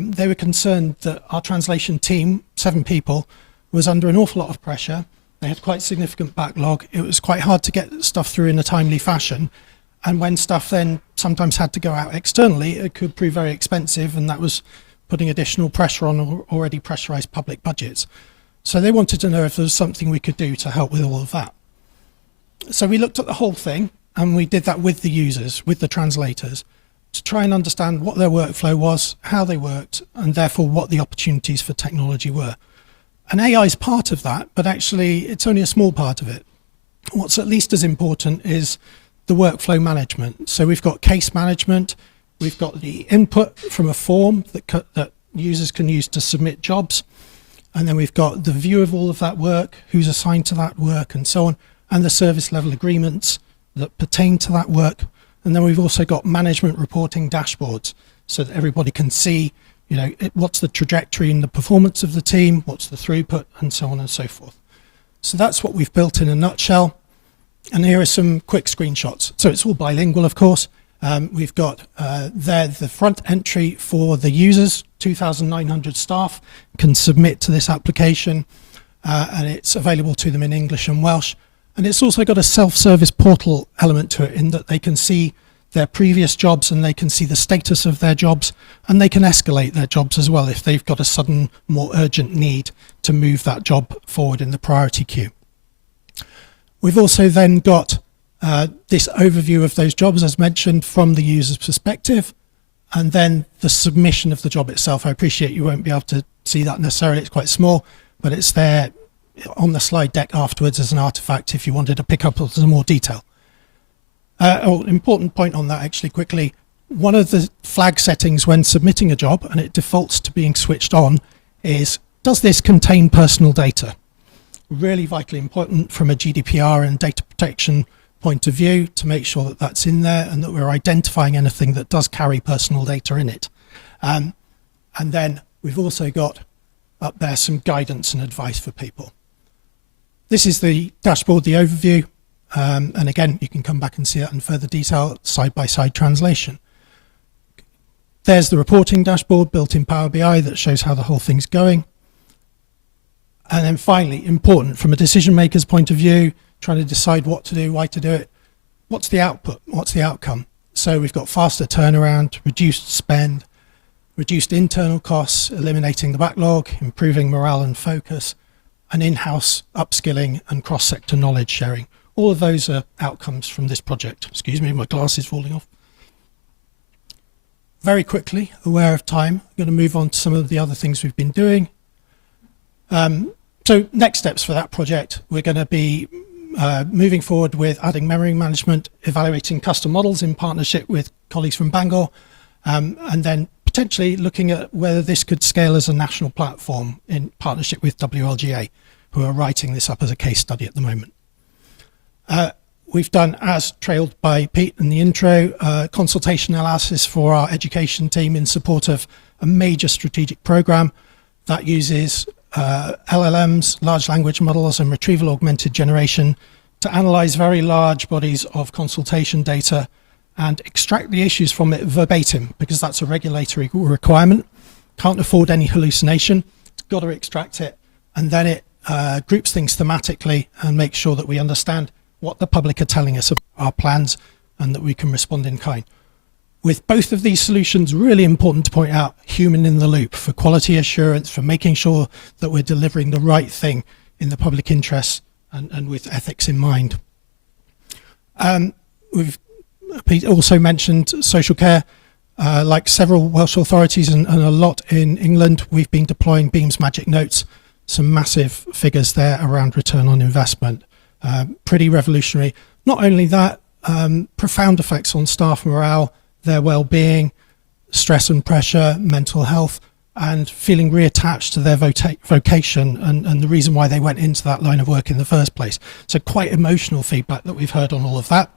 they were concerned that our translation team, 7 people, was under an awful lot of pressure. They had quite significant backlog. It was quite hard to get stuff through in a timely fashion. And when stuff then sometimes had to go out externally, it could prove very expensive, and that was putting additional pressure on already pressurized public budgets. So they wanted to know if there was something we could do to help with all of that. So we looked at the whole thing, and we did that with the users, with the translators, to try and understand what their workflow was, how they worked, and therefore what the opportunities for technology were. And AI is part of that, but actually it's only a small part of it. What's at least as important is the workflow management. So we've got case management, we've got the input from a form that users can use to submit jobs, and then we've got the view of all of that work, who's assigned to that work and so on, and the service level agreements that pertain to that work. And then we've also got management reporting dashboards so that everybody can see, what's the trajectory in the performance of the team, what's the throughput, and so on and so forth. So that's what we've built in a nutshell. And here are some quick screenshots. So it's all bilingual, of course. We've got there the front entry for the users, 2,900 staff can submit to this application, and it's available to them in English and Welsh. And it's also got a self-service portal element to it, in that they can see their previous jobs and they can see the status of their jobs, and they can escalate their jobs as well if they've got a sudden, more urgent need to move that job forward in the priority queue. We've also then got this overview of those jobs, as mentioned, from the user's perspective, and then the submission of the job itself. I appreciate you won't be able to see that necessarily, it's quite small, but it's there on the slide deck afterwards as an artifact if you wanted to pick up some more detail. Important point on that, actually, quickly. One of the flag settings when submitting a job, and it defaults to being switched on, is, does this contain personal data? Really vitally important from a GDPR and data protection point of view to make sure that that's in there and that we're identifying anything that does carry personal data in it. And then we've also got up there some guidance and advice for people. This is the dashboard, the overview. And again, you can come back and see that in further detail, side-by-side translation. There's the reporting dashboard built in Power BI that shows how the whole thing's going. And then finally, important from a decision maker's point of view, trying to decide what to do, why to do it. What's the output? What's the outcome? So we've got faster turnaround, reduced spend, reduced internal costs, eliminating the backlog, improving morale and focus, and in-house upskilling and cross-sector knowledge sharing. All of those are outcomes from this project. Excuse me, my glass is falling off. Very quickly, aware of time, I'm going to move on to some of the other things we've been doing. So next steps for that project, we're going to be moving forward with adding memory management, evaluating custom models in partnership with colleagues from Bangor, and then potentially looking at whether this could scale as a national platform in partnership with WLGA, who are writing this up as a case study at the moment. We've done, as trailed by Pete in the intro, consultation analysis for our education team in support of a major strategic program that uses LLMs, large language models, and retrieval augmented generation to analyze very large bodies of consultation data and extract the issues from it verbatim, because that's a regulatory requirement. Can't afford any hallucination. It's got to extract it, and then it groups things thematically and makes sure that we understand what the public are telling us about our plans and that we can respond in kind. With both of these solutions, really important to point out, human in the loop for quality assurance, for making sure that we're delivering the right thing in the public interest and with ethics in mind. Pete also mentioned social care. Like several Welsh authorities and a lot in England, we've been deploying Beam's Magic Notes, some massive figures there around return on investment. Pretty revolutionary. Not only that, profound effects on staff morale, their well-being, stress and pressure, mental health, and feeling reattached to their vocation and the reason why they went into that line of work in the first place. So quite emotional feedback that we've heard on all of that.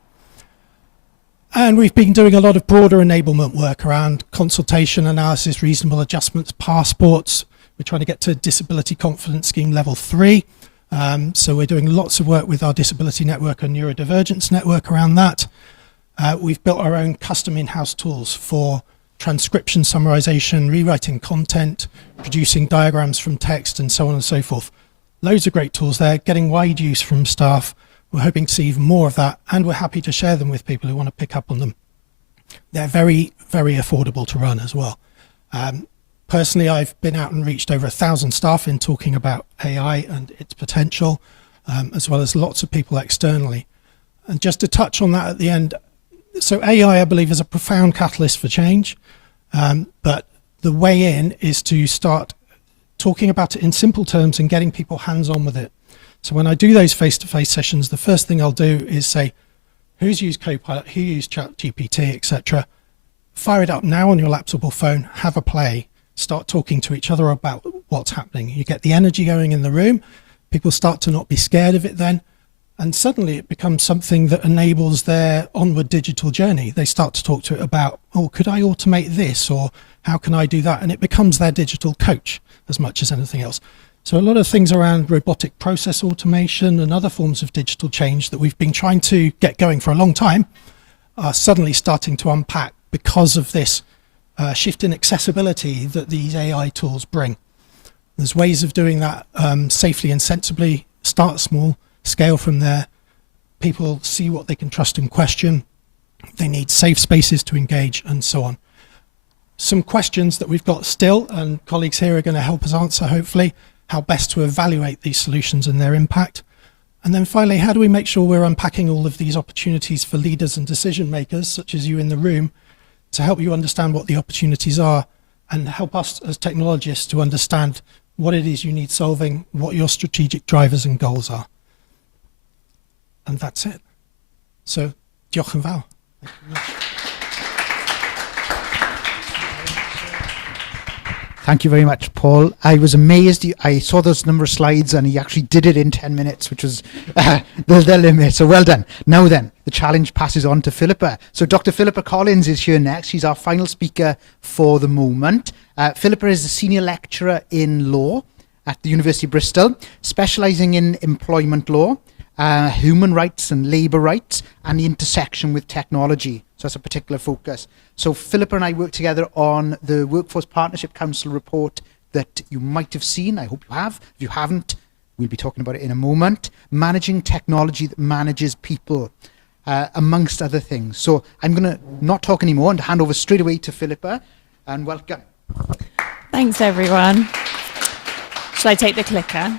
And we've been doing a lot of broader enablement work around consultation analysis, reasonable adjustments, passports. We're trying to get to Disability Confidence Scheme Level 3. So we're doing lots of work with our Disability Network and Neurodivergence Network around that. We've built our own custom in-house tools for transcription, summarization, rewriting content, producing diagrams from text, and so on and so forth. Loads of great tools there, getting wide use from staff. We're hoping to see even more of that, and we're happy to share them with people who want to pick up on them. They're very, very affordable to run as well. Personally, I've been out and reached over 1,000 staff in talking about AI and its potential, as well as lots of people externally. And just to touch on that at the end, so AI, I believe, is a profound catalyst for change, but the way in is to start talking about it in simple terms and getting people hands-on with it. So when I do those face-to-face sessions, the first thing I'll do is say, who's used Copilot, who used ChatGPT, etc. Fire it up now on your laptop or phone, have a play, start talking to each other about what's happening. You get the energy going in the room, people start to not be scared of it then, and suddenly it becomes something that enables their onward digital journey. They start to talk to it about, oh, could I automate this, or how can I do that? And it becomes their digital coach as much as anything else. So a lot of things around robotic process automation and other forms of digital change that we've been trying to get going for a long time are suddenly starting to unpack because of this shift in accessibility that these AI tools bring. There's ways of doing that safely and sensibly. Start small, scale from there. People see what they can trust and question. They need safe spaces to engage, and so on. Some questions that we've got still, and colleagues here are going to help us answer, hopefully, how best to evaluate these solutions and their impact. And then finally, how do we make sure we're unpacking all of these opportunities for leaders and decision makers, such as you in the room, to help you understand what the opportunities are and help us as technologists to understand what it is you need solving, what your strategic drivers and goals are. And that's it. So, diolch yn fawr. Thank you very much. Thank you very much, Paul. I was amazed. I saw those number of slides and he actually did it in 10 minutes, which was the limit. So well done. Now then, the challenge passes on to Philippa. So Dr. Philippa Collins is here next. She's our final speaker for the moment. Philippa is a senior lecturer in law at the University of Bristol, specialising in employment law, human rights and labour rights, and the intersection with technology. So that's a particular focus. So Philippa and I worked together on the Workforce Partnership Council report that you might have seen. I hope you have. If you haven't, we'll be talking about it in a moment. Managing technology that manages people, amongst other things. So I'm going to not talk anymore and hand over straight away to Philippa, and welcome. Thanks, everyone. Shall I take the clicker?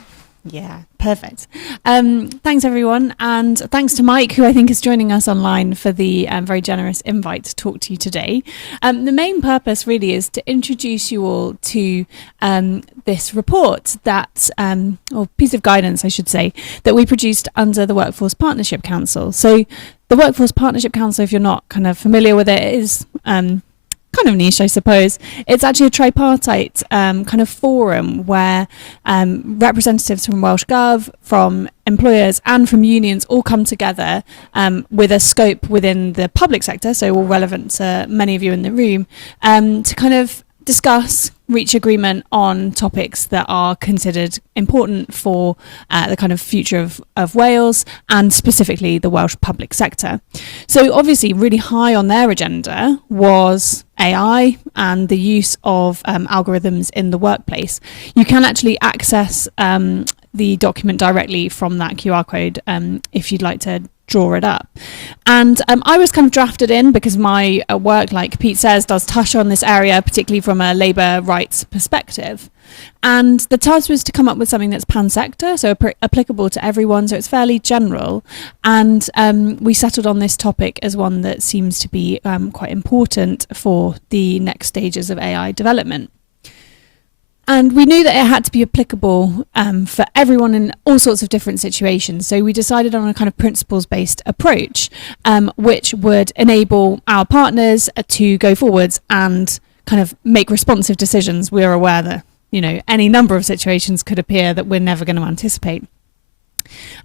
Yeah, perfect. Thanks, everyone. And thanks to Mike, who I think is joining us online for the very generous invite to talk to you today. The main purpose really is to introduce you all to this report that, or piece of guidance, I should say, that we produced under the Workforce Partnership Council. So the Workforce Partnership Council, if you're not kind of familiar with it, is kind of niche, I suppose. It's actually a tripartite kind of forum where representatives from Welsh Gov, from employers and from unions all come together with a scope within the public sector, so all relevant to many of you in the room, to kind of discuss, reach agreement on topics that are considered important for the kind of future of Wales and specifically the Welsh public sector. So obviously really high on their agenda was AI and the use of algorithms in the workplace. You can actually access the document directly from that QR code if you'd like to draw it up. And I was kind of drafted in because my work, like Pete says, does touch on this area, particularly from a labour rights perspective. And the task was to come up with something that's pan-sector, so applicable to everyone, so it's fairly general. And we settled on this topic as one that seems to be quite important for the next stages of AI development. And we knew that it had to be applicable for everyone in all sorts of different situations. So we decided on a kind of principles-based approach, which would enable our partners to go forwards and kind of make responsive decisions. We're aware that, you know, any number of situations could appear that we're never going to anticipate.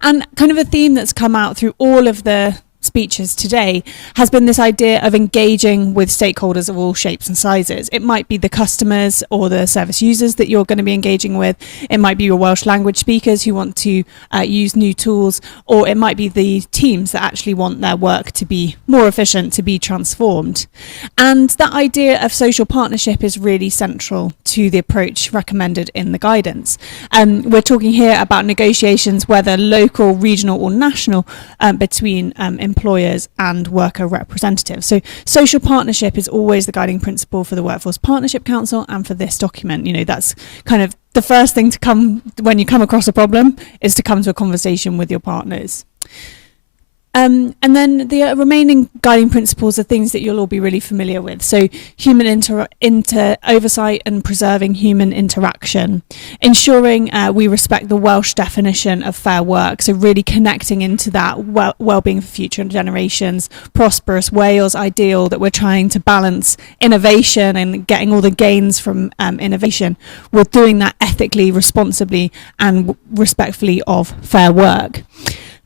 And kind of a theme that's come out through all of the speeches today has been this idea of engaging with stakeholders of all shapes and sizes. It might be the customers or the service users that you're going to be engaging with. It might be your Welsh language speakers who want to use new tools, or it might be the teams that actually want their work to be more efficient, to be transformed. And that idea of social partnership is really central to the approach recommended in the guidance. We're talking here about negotiations, whether local, regional or national, between employers and worker representatives. So social partnership is always the guiding principle for the Workforce Partnership Council and for this document. You know, that's kind of the first thing to come when you come across a problem, is to come to a conversation with your partners. And then the remaining guiding principles are things that you'll all be really familiar with. So human oversight and preserving human interaction, ensuring we respect the Welsh definition of fair work. So really connecting into that well-being for future generations, prosperous Wales ideal that we're trying to balance innovation and getting all the gains from innovation. We're doing that ethically, responsibly and respectfully of fair work.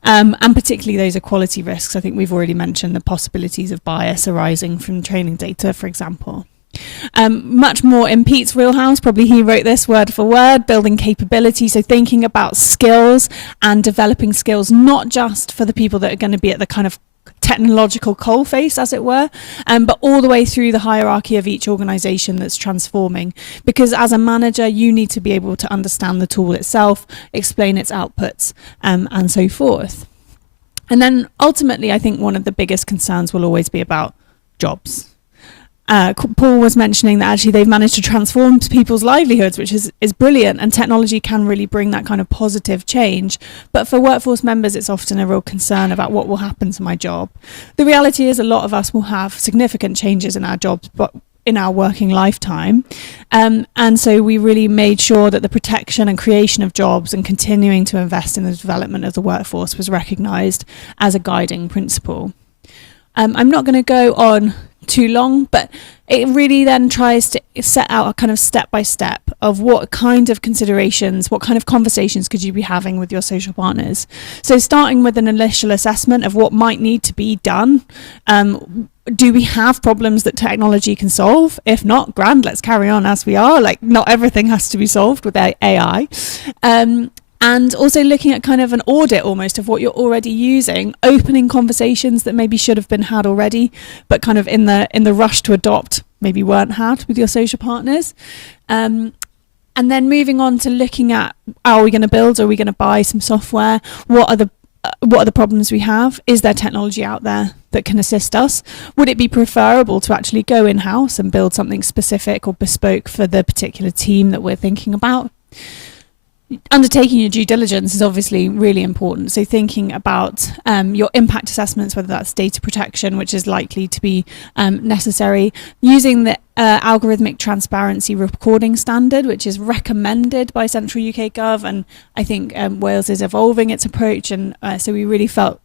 And particularly those equality risks. I think we've already mentioned the possibilities of bias arising from training data, for example. Much more in Pete's wheelhouse, probably he wrote this word for word, building capability. So thinking about skills and developing skills, not just for the people that are going to be at the kind of technological coalface, as it were, but all the way through the hierarchy of each organisation that's transforming. Because as a manager, you need to be able to understand the tool itself, explain its outputs, and so forth. And then ultimately, I think one of the biggest concerns will always be about jobs. Paul was mentioning that actually they've managed to transform people's livelihoods, which is brilliant, and technology can really bring that kind of positive change. But for workforce members, it's often a real concern about what will happen to my job. The reality is a lot of us will have significant changes in our jobs, but in our working lifetime. And so we really made sure that the protection and creation of jobs and continuing to invest in the development of the workforce was recognised as a guiding principle. I'm not going to go on too long, but it really then tries to set out a kind of step-by-step of what kind of considerations, what kind of conversations could you be having with your social partners. So starting with an initial assessment of what might need to be done. Do we have problems that technology can solve? If not, grand, let's carry on as we are. Like, not everything has to be solved with AI. And also looking at kind of an audit almost of what you're already using, opening conversations that maybe should have been had already, but kind of in the rush to adopt maybe weren't had with your social partners. And then moving on to looking at, are we going to build, are we going to buy some software? What are the problems we have? Is there technology out there that can assist us? Would it be preferable to actually go in-house and build something specific or bespoke for the particular team that we're thinking about? Undertaking your due diligence is obviously really important. So thinking about your impact assessments, whether that's data protection, which is likely to be necessary, using the algorithmic transparency recording standard, which is recommended by Central UK Gov, and I think Wales is evolving its approach, and so we really felt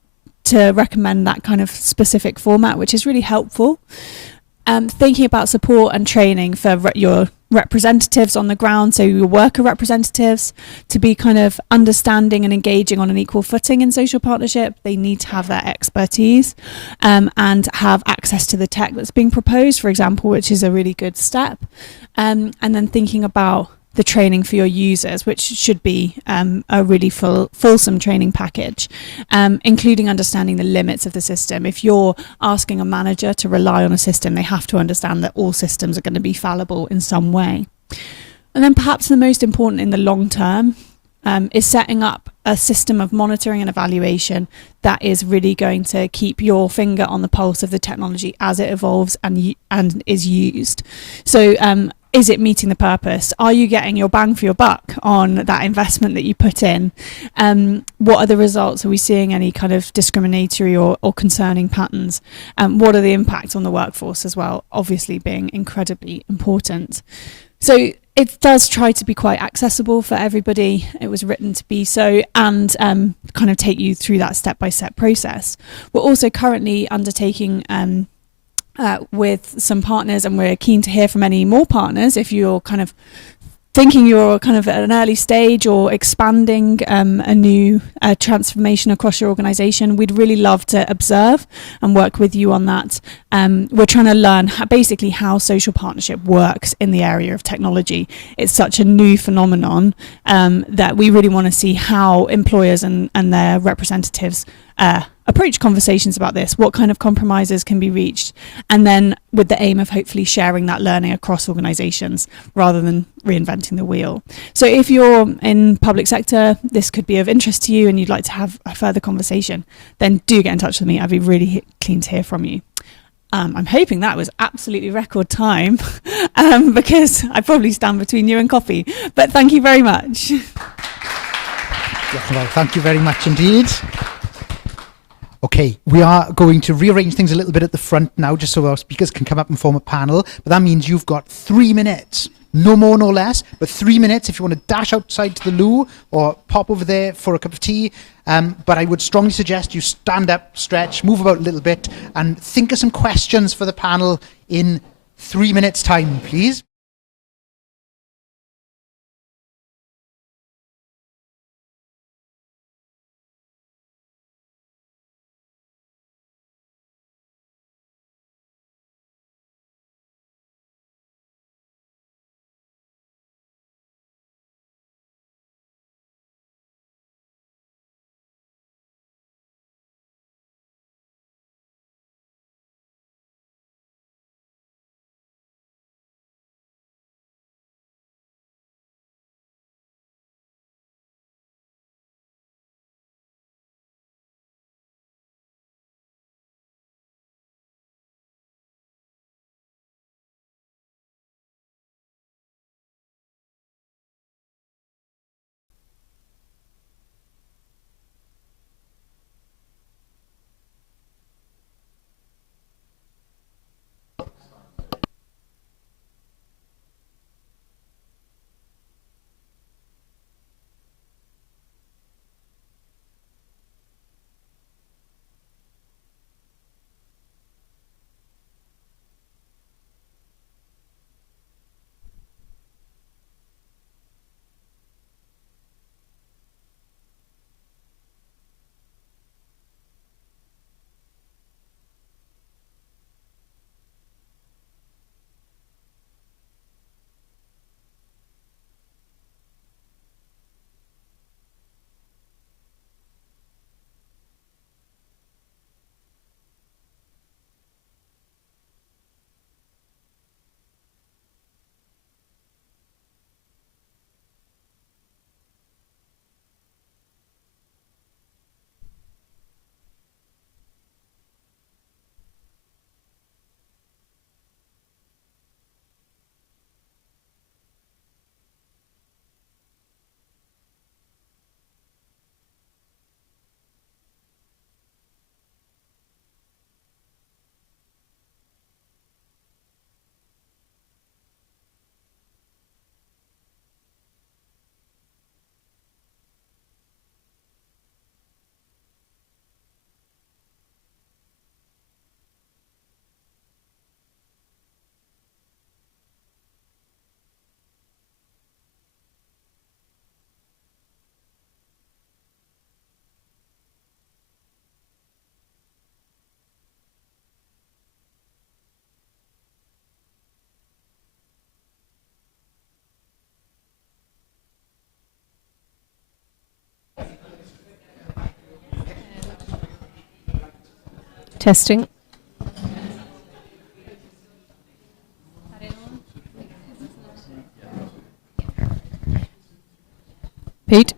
to recommend that kind of specific format, which is really helpful. Thinking about support and training for your representatives on the ground, so your worker representatives, to be kind of understanding and engaging on an equal footing in social partnership. They need to have that expertise and have access to the tech that's being proposed, for example, which is a really good step. And then thinking about the training for your users, which should be a really fulsome training package, including understanding the limits of the system. If you're asking a manager to rely on a system, they have to understand that all systems are going to be fallible in some way. And then perhaps the most important in the long term is setting up a system of monitoring and evaluation that is really going to keep your finger on the pulse of the technology as it evolves and is used. So is it meeting the purpose? Are you getting your bang for your buck on that investment that you put in? What are the results? Are we seeing any kind of discriminatory or concerning patterns? What are the impacts on the workforce as well? Obviously being incredibly important. So it does try to be quite accessible for everybody. It was written to be so, and kind of take you through that step-by-step process. We're also currently undertaking with some partners, and we're keen to hear from any more partners. If you're kind of thinking you're kind of at an early stage or expanding a new transformation across your organisation, we'd really love to observe and work with you on that. We're trying to learn basically how social partnership works in the area of technology. It's such a new phenomenon that we really want to see how employers and their representatives approach conversations about this, what kind of compromises can be reached, and then with the aim of hopefully sharing that learning across organisations rather than reinventing the wheel. So if you're in public sector, this could be of interest to you and you'd like to have a further conversation, then do get in touch with me. I'd be really keen to hear from you. I'm hoping that was absolutely record time because I probably stand between you and coffee, but thank you very much. Well, thank you very much indeed. Okay, we are going to rearrange things a little bit at the front now, just so our speakers can come up and form a panel. But that means you've got 3 minutes, no more, no less, but 3 minutes if you want to dash outside to the loo or pop over there for a cup of tea. But I would strongly suggest you stand up, stretch, move about a little bit, and think of some questions for the panel in 3 minutes' time, please. Testing. Pete?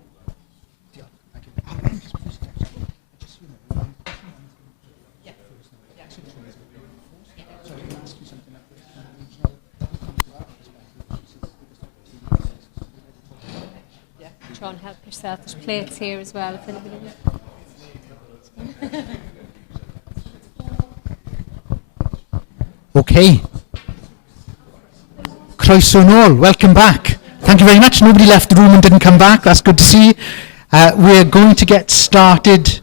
Try and help yourself. There's plates here as well, if anybody wants. Okay. Croeso nôl, welcome back. Thank you very much. Nobody left the room and didn't come back. That's good to see. We're going to get started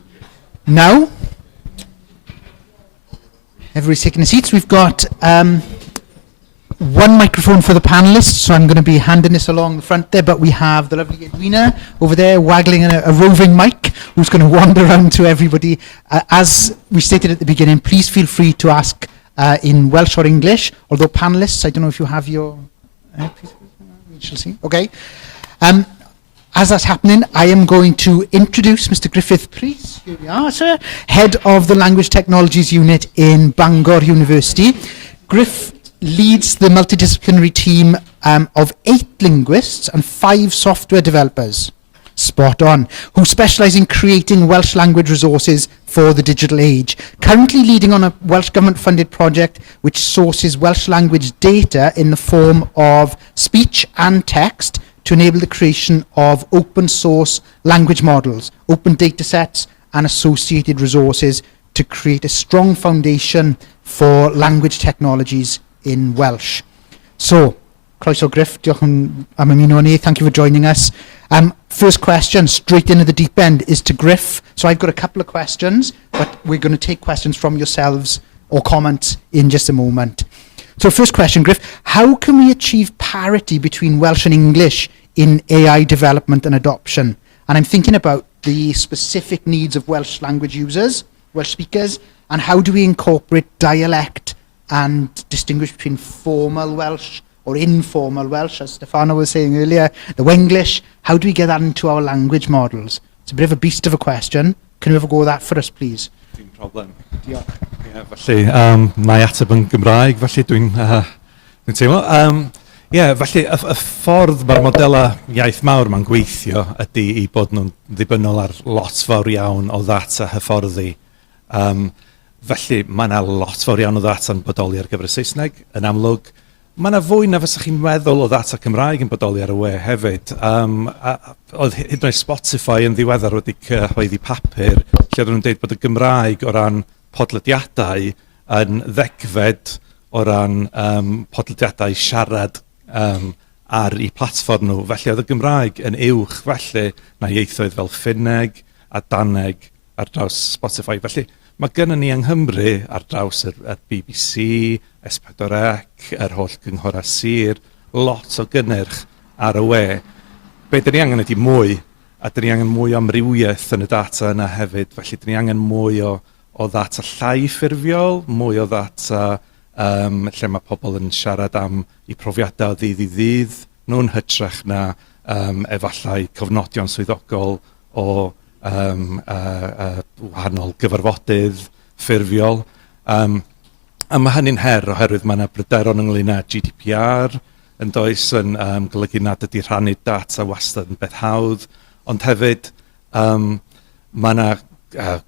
now. Everybody's taking their seats. We've got one microphone for the panellists, so I'm going to be handing this along the front there, but we have the lovely Edwina over there waggling a roving mic who's going to wander around to everybody. As we stated at the beginning, please feel free to ask in Welsh or English, although panellists, I don't know if you have your... we shall see. Okay. As that's happening, I am going to introduce Mr. Griffith Priest. Here we are, sir. Head of the Language Technologies Unit in Bangor University. Griff leads the multidisciplinary team of 8 linguists and 5 software developers, spot on, who specialise in creating Welsh language resources for the digital age. Currently leading on a Welsh government-funded project which sources Welsh language data in the form of speech and text to enable the creation of open source language models, open data sets and associated resources to create a strong foundation for language technologies in Welsh. So, croeso Griff, diolch am ymuno ni, thank you for joining us. First question, straight into the deep end, is to Griff. So I've got a couple of questions, but we're going to take questions from yourselves or comments in just a moment. So first question, Griff, how can we achieve parity between Welsh and English in AI development and adoption? And I'm thinking about the specific needs of Welsh language users, Welsh speakers, and how do we incorporate dialect and distinguish between formal Welsh or informal Welsh, as Stefano was saying earlier, the Wenglish. How do we get that into our language models? It's a bit of a beast of a question. Can you ever go with that for us, please? Dim problem. Diolch. Felly, mae ateb yn Gymraeg, felly dwi'n teimlo. Felly, y ffordd mae'r modelau iaith mawr ma'n gweithio ydy i bod nhw'n ddibynnol ar lot fawr iawn o ddata hyfforddi. Felly, mae yna lot fawr iawn o ddata yn bodoli ar gyfer y Saesneg, yn amlwg. Mae yna fwy na fysa chi'n meddwl o ddata Cymraeg yn bodoli ar y we hefyd. Oedd hyd yn oed Spotify yn ddiweddar wedi cyhoeddi papur, lle oedden nhw'n dweud bod y Gymraeg o ran podlediadau yn ddegfed o ran podlediadau siarad ar eu platfform nhw. Felly oedd y Gymraeg yn uwch felly na ieithoedd fel Ffinneg a Daneg ar draws Spotify. Felly mae gennym ni yng Nghymru ar draws y BBC, S4C, yr holl gynghora sir, lot o gynnyrch ar y we. Be dyn ni angen ydy mwy, a dyn ni angen mwy o amrywiaeth yn y data yna hefyd. Felly dyn ni angen mwy o ddata llai ffurfiol, mwy o ddata lle mae pobl yn siarad am eu profiadau o ddydd i ddydd. Nhw'n hytrach na efallai cofnodion swyddogol o wahanol gyfarfodydd ffurfiol. A mae hynny'n her oherwydd mae yna bryderon ynglyn â GDPR yn does yn golygu nad ydy rhannu data wastad yn beth hawdd, ond hefyd mae yna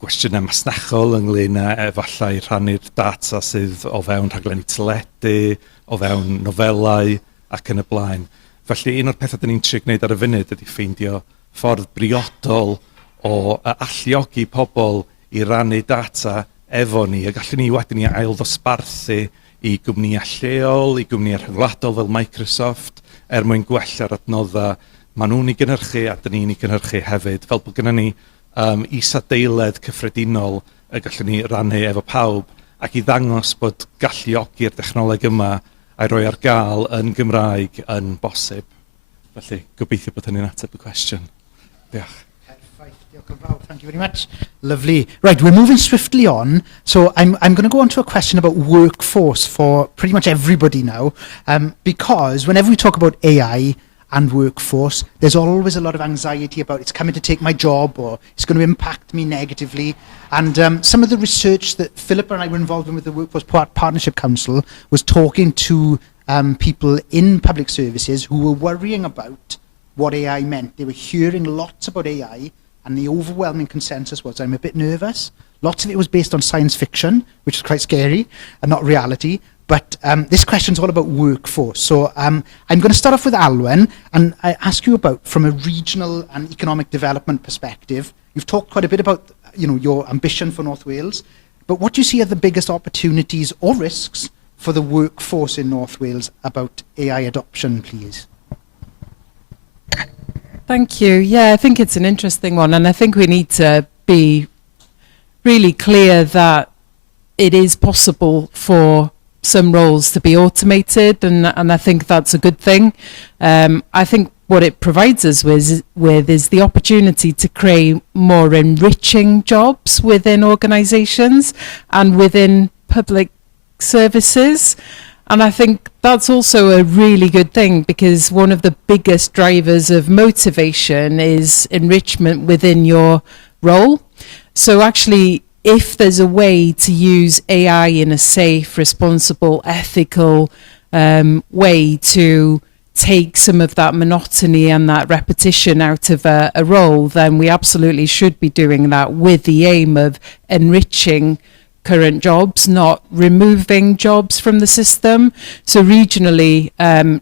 gwestiynau masnachol ynglyn â efallai rhannu'r data sydd o fewn rhaglenni teledu, o fewn nofelau ac yn y blaen. Felly un o'r pethau dyn ni'n trio gwneud ar y funud ydy ffeindio ffordd briodol o alliogi pobl i rannu data efo ni, a gallwn ni wedyn ni ail ddosbarthu i gwmnïau lleol, i gwmnïau rhyngwladol fel Microsoft, mwyn gwella'r adnoddau maen nhw'n ei gynhyrchu a dyn ni'n ei gynhyrchu hefyd, fel bod gennym ni isadeiledd cyffredinol y gallwn ni rannu efo pawb ac i ddangos bod galluogi'r technoleg yma a'i roi ar gael yn Gymraeg yn bosib. Felly, gobeithio bod hynny'n ateb y cwestiwn. Diolch. Thank you very much. Lovely. Right, we're moving swiftly on. So I'm going to go on to a question about workforce for pretty much everybody now, because whenever we talk about AI, and workforce, there's always a lot of anxiety about it's coming to take my job or it's going to impact me negatively. And some of the research that Philippa and I were involved in with the Workforce Partnership Council was talking to people in public services who were worrying about what AI meant. They were hearing lots about AI, and the overwhelming consensus was, I'm a bit nervous. Lots of it was based on science fiction, which is quite scary, and not reality. But this question's all about workforce. So I'm going to start off with Alwen, and I ask you about, from a regional and economic development perspective, you've talked quite a bit about your ambition for North Wales, but what do you see are the biggest opportunities or risks for the workforce in North Wales about AI adoption, please? Thank you. Yeah, I think it's an interesting one, and I think we need to be really clear that it is possible for some roles to be automated, and I think that's a good thing. I think what it provides us with is the opportunity to create more enriching jobs within organisations and within public services. And I think that's also a really good thing, because one of the biggest drivers of motivation is enrichment within your role. So actually, if there's a way to use AI in a safe, responsible, ethical way to take some of that monotony and that repetition out of a role, then we absolutely should be doing that with the aim of enriching current jobs, not removing jobs from the system. So regionally,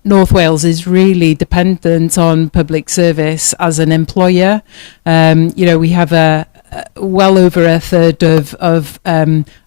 North Wales is really dependent on public service as an employer. We have well over a third of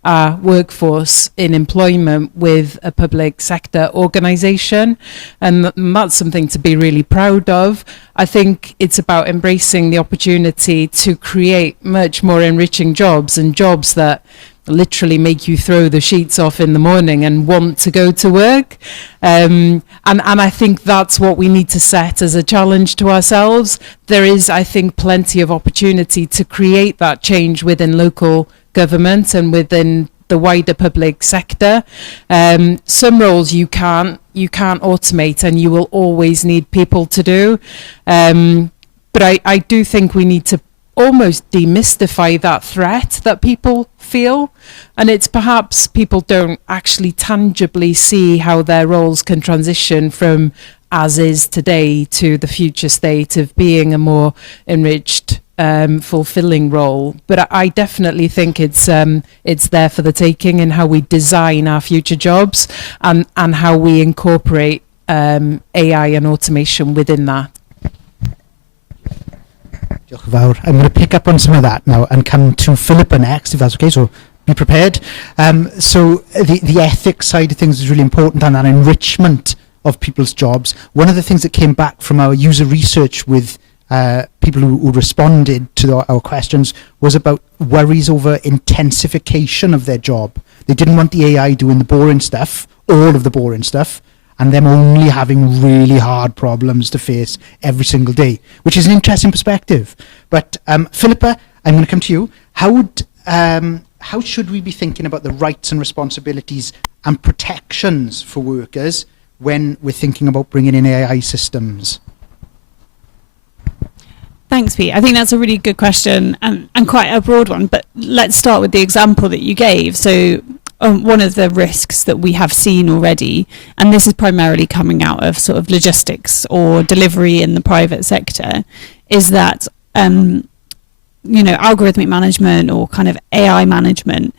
our workforce in employment with a public sector organisation, and that's something to be really proud of. I think it's about embracing the opportunity to create much more enriching jobs, and jobs that literally make you throw the sheets off in the morning and want to go to work. And I think that's what we need to set as a challenge to ourselves. There is, I think, plenty of opportunity to create that change within local government and within the wider public sector. Some roles you can't automate, and you will always need people to do. But I do think we need to almost demystify that threat that people feel, and it's perhaps people don't actually tangibly see how their roles can transition from as is today to the future state of being a more enriched, fulfilling role. But I definitely think it's there for the taking in how we design our future jobs and how we incorporate AI and automation within that. I'm going to pick up on some of that now and come to Philippa next, if that's okay, so be prepared. So the ethics side of things is really important, and that enrichment of people's jobs. One of the things that came back from our user research with people who responded to our questions was about worries over intensification of their job. They didn't want the AI doing the boring stuff, all of the boring stuff, and them only having really hard problems to face every single day, which is an interesting perspective. But Philippa, I'm going to come to you. How should we be thinking about the rights and responsibilities and protections for workers when we're thinking about bringing in AI systems? Thanks, Pete. I think that's a really good question and quite a broad one, but let's start with the example that you gave. So one of the risks that we have seen already, and this is primarily coming out of sort of logistics or delivery in the private sector, is that algorithmic management or kind of AI management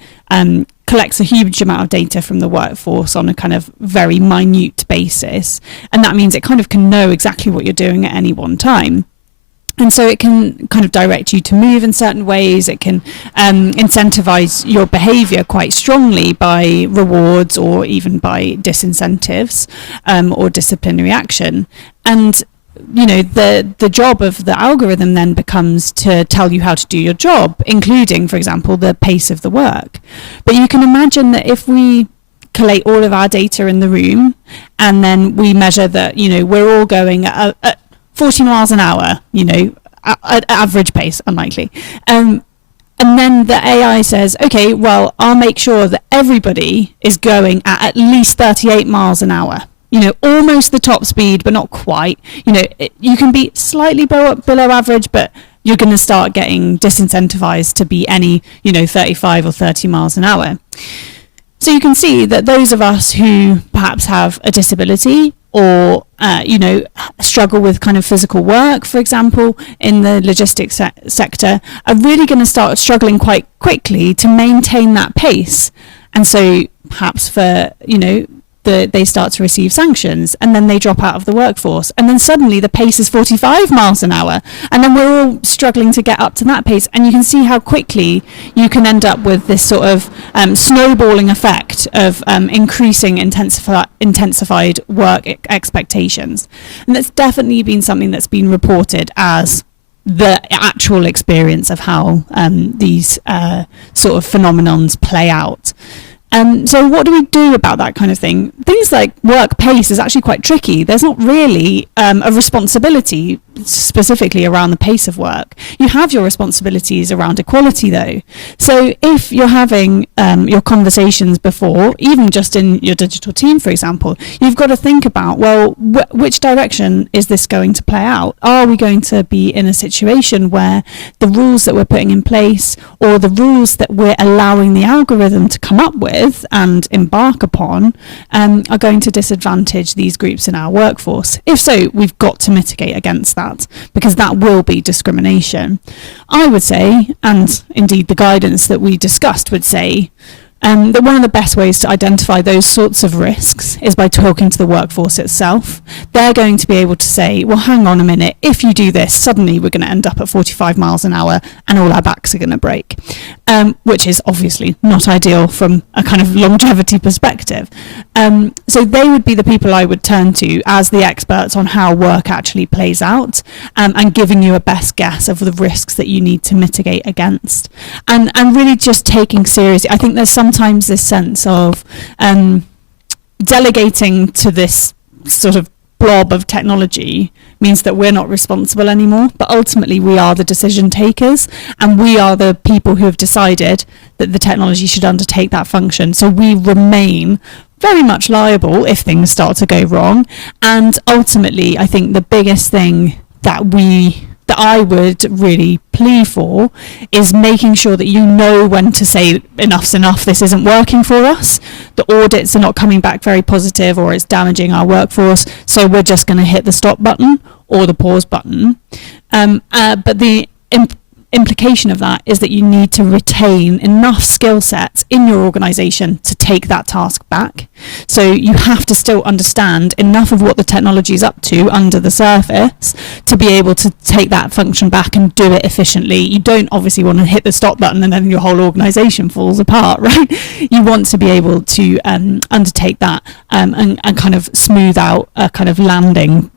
collects a huge amount of data from the workforce on a kind of very minute basis, and that means it kind of can know exactly what you're doing at any one time. And so it can kind of direct you to move in certain ways. It can incentivize your behavior quite strongly by rewards or even by disincentives or disciplinary action. And, the job of the algorithm then becomes to tell you how to do your job, including, for example, the pace of the work. But you can imagine that if we collate all of our data in the room and then we measure that, we're all going at 40 miles an hour, at average pace, unlikely. And then the AI says, okay, well, I'll make sure that everybody is going at least 38 miles an hour, almost the top speed, but not quite. You can be slightly below average, but you're going to start getting disincentivized to be any, 35 or 30 miles an hour. So you can see that those of us who perhaps have a disability or, struggle with kind of physical work, for example, in the logistics sector, are really going to start struggling quite quickly to maintain that pace. And so perhaps for, they start to receive sanctions, and then they drop out of the workforce, and then suddenly the pace is 45 miles an hour, and then we're all struggling to get up to that pace. And you can see how quickly you can end up with this sort of snowballing effect of increasing intensified work expectations. And that's definitely been something that's been reported as the actual experience of how these sort of phenomenons play out. So what do we do about that kind of thing? Things like work pace is actually quite tricky. There's not really a responsibility specifically around the pace of work. You have your responsibilities around equality, though. So if you're having your conversations before, even just in your digital team, for example, you've got to think about, well, which direction is this going to play out? Are we going to be in a situation where the rules that we're putting in place, or the rules that we're allowing the algorithm to come up with and embark upon, are going to disadvantage these groups in our workforce? If so, we've got to mitigate against that, because that will be discrimination. I would say, and indeed the guidance that we discussed would say, that one of the best ways to identify those sorts of risks is by talking to the workforce itself. They're going to be able to say, well, hang on a minute, if you do this, suddenly we're going to end up at 45 miles an hour and all our backs are going to break, which is obviously not ideal from a kind of longevity perspective. So they would be the people I would turn to as the experts on how work actually plays out, and giving you a best guess of the risks that you need to mitigate against. And really just taking seriously, I think there's sometimes this sense of delegating to this sort of blob of technology means that we're not responsible anymore, but ultimately we are the decision takers, and we are the people who have decided that the technology should undertake that function. So we remain very much liable if things start to go wrong. And ultimately, I think the biggest thing that I would really plea for is making sure that you know when to say enough's enough, this isn't working for us, the audits are not coming back very positive, or it's damaging our workforce, so we're just going to hit the stop button or the pause button. But the implication of that is that you need to retain enough skill sets in your organisation to take that task back. So you have to still understand enough of what the technology is up to under the surface to be able to take that function back and do it efficiently. You don't obviously want to hit the stop button and then your whole organisation falls apart, right? You want to be able to undertake that and kind of smooth out a kind of landing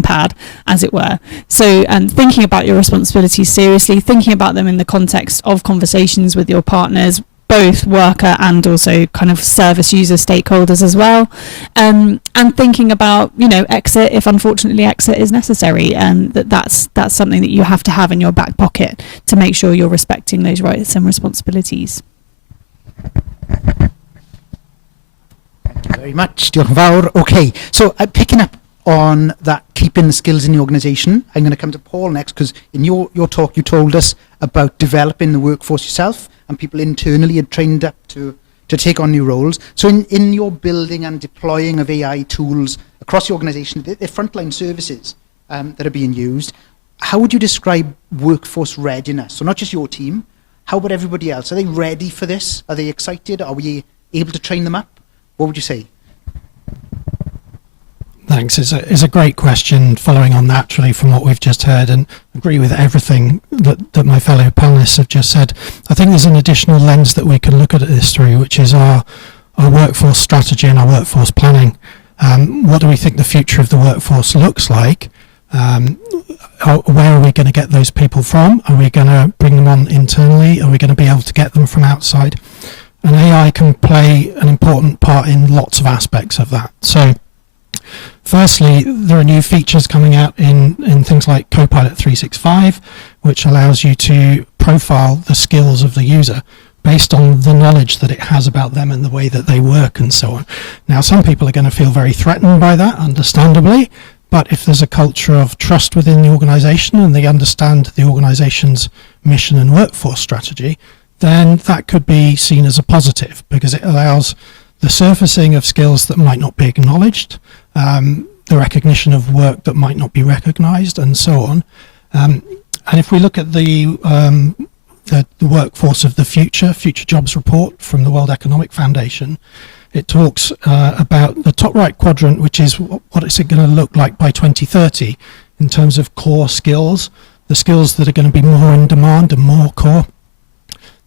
pad, as it were. So thinking about your responsibilities seriously, thinking about them in the context of conversations with your partners, both worker and also kind of service user stakeholders as well, and thinking about, exit if unfortunately exit is necessary, and that's something that you have to have in your back pocket to make sure you're respecting those rights and responsibilities. Thank you very much. Diolch yn fawr. Okay, so picking up on that, keeping the skills in the organisation, I'm going to come to Paul next, because in your talk you told us about developing the workforce yourself, and people internally had trained up to take on new roles. So in your building and deploying of AI tools across the organisation, the frontline services that are being used, how would you describe workforce readiness? So not just your team, how about everybody else? Are they ready for this? Are they excited? Are we able to train them up? What would you say? Thanks. It's a great question, following on naturally from what we've just heard, and agree with everything that my fellow panelists have just said. I think there's an additional lens that we can look at this through, which is our workforce strategy and our workforce planning. What do we think the future of the workforce looks like? Where are we going to get those people from? Are we going to bring them on internally? Are we going to be able to get them from outside? And AI can play an important part in lots of aspects of that. So firstly, there are new features coming out in things like Copilot 365, which allows you to profile the skills of the user. based on the knowledge that it has about them and the way that they work and so on. Now, some people are going to feel very threatened by that, understandably, but if there's a culture of trust within the organisation and they understand the organisation's mission and workforce strategy, then that could be seen as a positive, because it allows the surfacing of skills that might not be acknowledged, the recognition of work that might not be recognised, and so on. And if we look at the workforce of the future jobs report from the World Economic Foundation, it talks about the top right quadrant, which is what is it going to look like by 2030 in terms of core skills, the skills that are going to be more in demand and more core.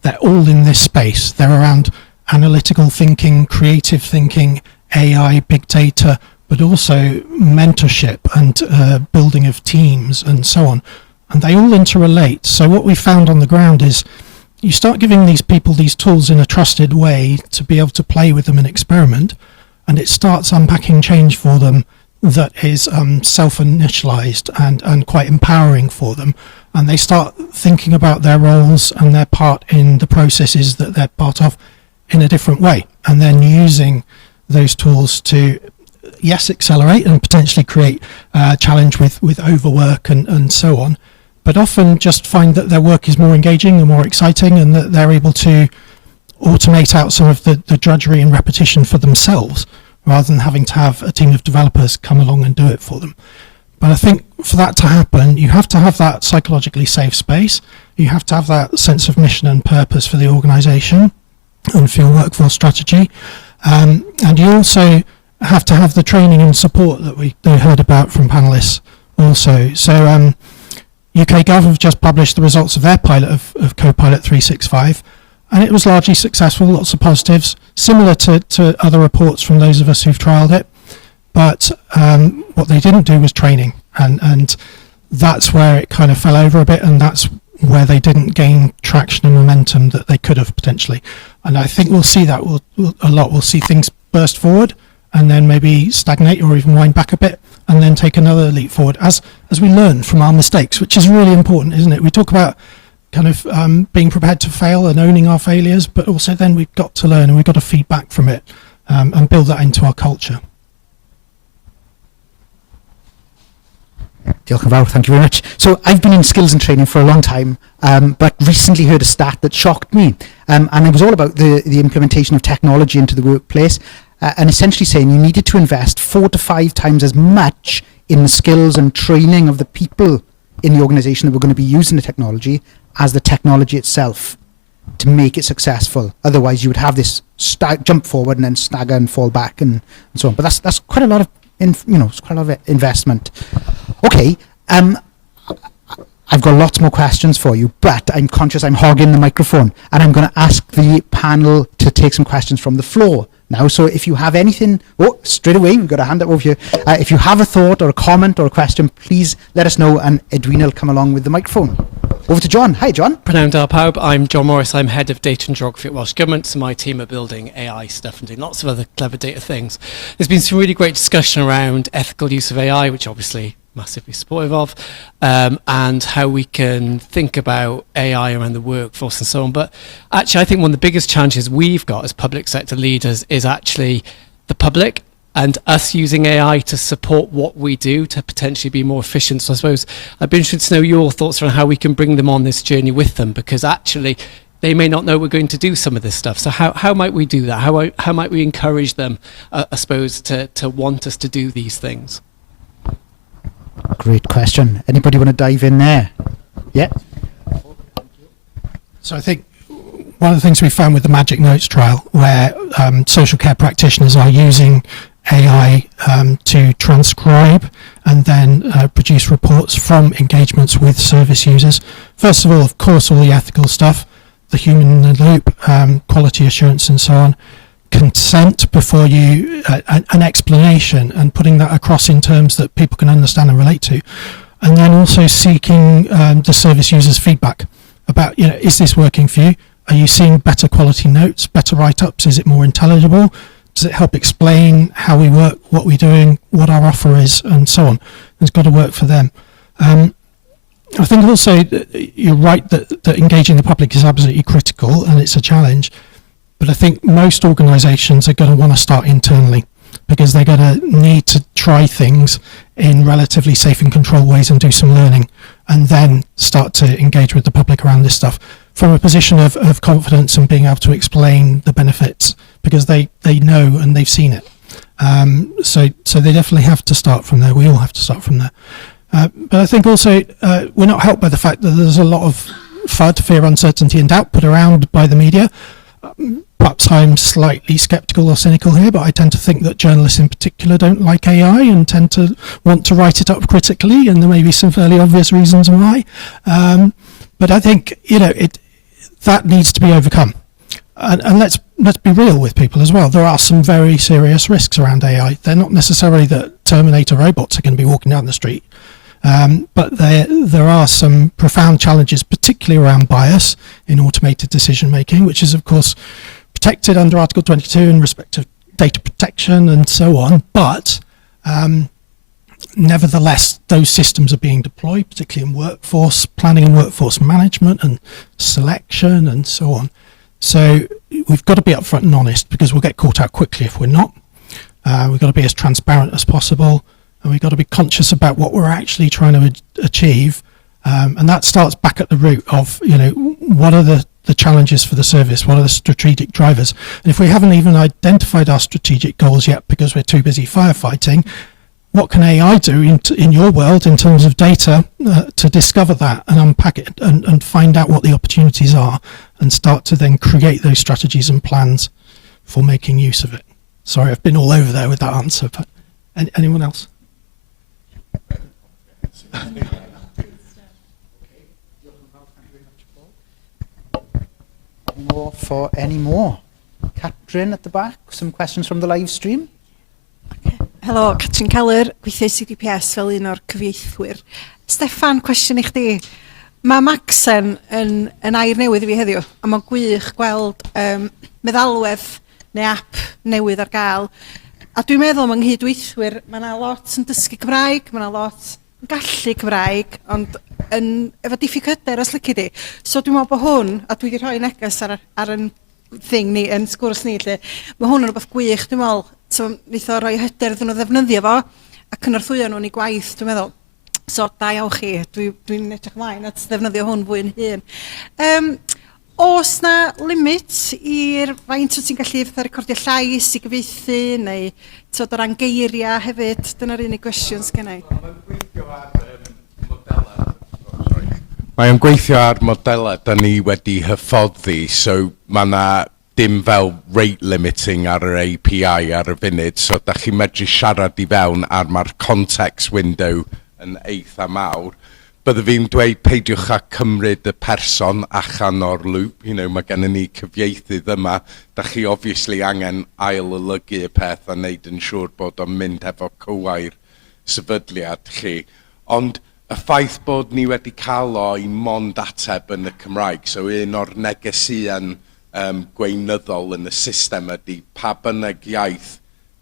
They're all in this space. They're around analytical thinking, creative thinking, AI, big data, but also mentorship and building of teams and so on. And they all interrelate. So what we found on the ground is you start giving these people these tools in a trusted way to be able to play with them and experiment, and it starts unpacking change for them that is self-initialized and quite empowering for them. And they start thinking about their roles and their part in the processes that they're part of in a different way, and then using those tools to, yes, accelerate and potentially create challenge with overwork and so on, but often just find that their work is more engaging and more exciting, and that they're able to automate out some of the drudgery and repetition for themselves, rather than having to have a team of developers come along and do it for them. But I think for that to happen, you have to have that psychologically safe space. You have to have that sense of mission and purpose for the organisation and for your workforce strategy. And you also have to have the training and support that we heard about from panellists also. So UK Gov have just published the results of their pilot of Copilot 365, and it was largely successful, lots of positives, similar to other reports from those of us who've trialled it. But what they didn't do was training, and that's where it kind of fell over a bit, and that's where they didn't gain traction and momentum that they could have potentially. And I think we'll see that a lot. We'll see things burst forward and then maybe stagnate or even wind back a bit, and then take another leap forward as we learn from our mistakes, which is really important, isn't it? We talk about kind of being prepared to fail and owning our failures, but also then we've got to learn and we've got to feed back from it and build that into our culture. Diolch yn fawr, thank you very much. So I've been in skills and training for a long time, but recently heard a stat that shocked me. And it was all about the implementation of technology into the workplace, and essentially saying you needed to invest 4 to 5 times as much in the skills and training of the people in the organisation that were going to be using the technology as the technology itself to make it successful. Otherwise you would have this jump forward and then stagger and fall back and so on. But that's quite a lot of it's quite a lot of investment. Okay, I've got lots more questions for you, but I'm conscious I'm hogging the microphone, and I'm going to ask the panel to take some questions from the floor now. So if you have anything, straight away, we've got a hand up over here. If you have a thought or a comment or a question, please let us know, and Edwina will come along with the microphone. Over to John. Hi, John. Prynawn da pawb. I'm John Morris. I'm Head of Data and Geography at Welsh Government, so my team are building AI stuff and doing lots of other clever data things. There's been some really great discussion around ethical use of AI, which obviously massively supportive of, and how we can think about AI around the workforce and so on. But actually, I think one of the biggest challenges we've got as public sector leaders is actually the public and us using AI to support what we do to potentially be more efficient. So I suppose I'd be interested to know your thoughts on how we can bring them on this journey with them, because actually they may not know we're going to do some of this stuff. So how might we do that? How might we encourage them, I suppose, to want us to do these things? Great question. Anybody want to dive in there? Yeah. So I think one of the things we found with the Magic Notes trial, where social care practitioners are using AI to transcribe and then produce reports from engagements with service users. First of all, of course, all the ethical stuff, the human in the loop, quality assurance and so on. Consent before you, an explanation, and putting that across in terms that people can understand and relate to. And then also seeking the service users' feedback about, is this working for you? Are you seeing better quality notes, better write-ups? Is it more intelligible? Does it help explain how we work, what we're doing, what our offer is, and so on? It's got to work for them. I think also you're right that engaging the public is absolutely critical and it's a challenge. But I think most organisations are going to want to start internally, because they're going to need to try things in relatively safe and controlled ways and do some learning, and then start to engage with the public around this stuff from a position of confidence and being able to explain the benefits, because they know and they've seen it. So they definitely have to start from there. We all have to start from there. But I think also we're not helped by the fact that there's a lot of FUD, fear, uncertainty and doubt put around by the media. Perhaps I'm slightly sceptical or cynical here, but I tend to think that journalists in particular don't like AI and tend to want to write it up critically, and there may be some fairly obvious reasons why. But I think, that needs to be overcome. And let's be real with people as well. There are some very serious risks around AI. They're not necessarily that Terminator robots are going to be walking down the street. But there are some profound challenges, particularly around bias in automated decision making, which is of course protected under Article 22 in respect of data protection and so on. But nevertheless, those systems are being deployed, particularly in workforce planning and workforce management and selection and so on. So we've got to be upfront and honest, because we'll get caught out quickly if we're not. We've got to be as transparent as possible. And we've got to be conscious about what we're actually trying to achieve. And that starts back at the root of, what are the challenges for the service? What are the strategic drivers? And if we haven't even identified our strategic goals yet because we're too busy firefighting, what can AI do in your world in terms of data to discover that and unpack it and find out what the opportunities are and start to then create those strategies and plans for making use of it? Sorry, I've been all over there with that answer, but anyone else? Any more? Catrin at the back, some questions from the live stream. Helo, Catrin Keller, gweithio CDPS fel un o'r cyfieithwyr. Steffan, cwestiwn I chdi. Mae Maxen yn air newydd I fi heddiw, a mae'n gwych gweld meddalwedd neu app newydd ar gael. A dwi'n meddwl mewn nghydweithwyr, mae yna lot yn dysgu Cymraeg, mae yna lot yn gallu Cymraeg, ond efo diffyg hyder os lyci di. So dwi'n meddwl bod hwn, a dwi wedi rhoi neges ar yn thing ni, yn sgwrs ni, lle, mae hwn yn rhywbeth gwych, dwi'n meddwl, so wnaeth o roi hyder iddyn nhw ddefnyddio fo, a cynorthwyo nhw'n I gwaith, dwi'n meddwl. So, da iawn chi, dwi'n edrych ymlaen at ddefnyddio hwn fwy yn hyn. Oes na limit i'r faint o ti'n gallu fatha recordio llais I gyfieithu, neu o ran geiriau hefyd? Dyna'r unig gwestiwn sgennau. Mae o'n gweithio ar modelau da ni wedi hyfforddi, so mae yna dim fel rate limiting ar yr API ar y funud, so da chi medru siarad I fewn ar mae'r context window yn eitha mawr. Bydde fi'n dweud peidiwch â cymryd y person allan o'r loop, mae gennym ni cyfieithydd yma, da chi obviously angen ail-olygu y peth a wneud yn siŵr bod o'n mynd efo cywair sefydliad chi. Ond y ffaith bod ni wedi cael o I mond ateb yn y Cymraeg, so un o'r negeseuon gweinyddol yn y system ydy pa bynnag iaith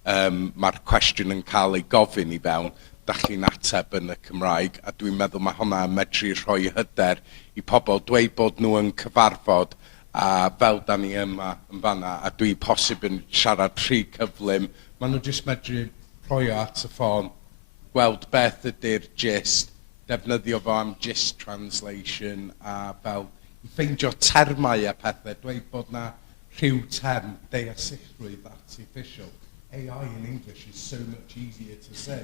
mae'r cwestiwn yn cael ei gofyn I fewn, da chi'n ateb yn y Cymraeg, a dwi'n meddwl mae hwnna yn medru rhoi hyder I pobl dweud bod nhw yn cyfarfod, a fel da ni yma yn fanna, a dwi posib yn siarad rhy cyflym, maen nhw jyst medru rhoi at y ffôn, gweld beth ydy'r gist, defnyddio fo am gist translation, a fel I ffeindio termau a pethau, dweud bod na rhyw term deallusrwydd artificial. AI in English is so much easier to say.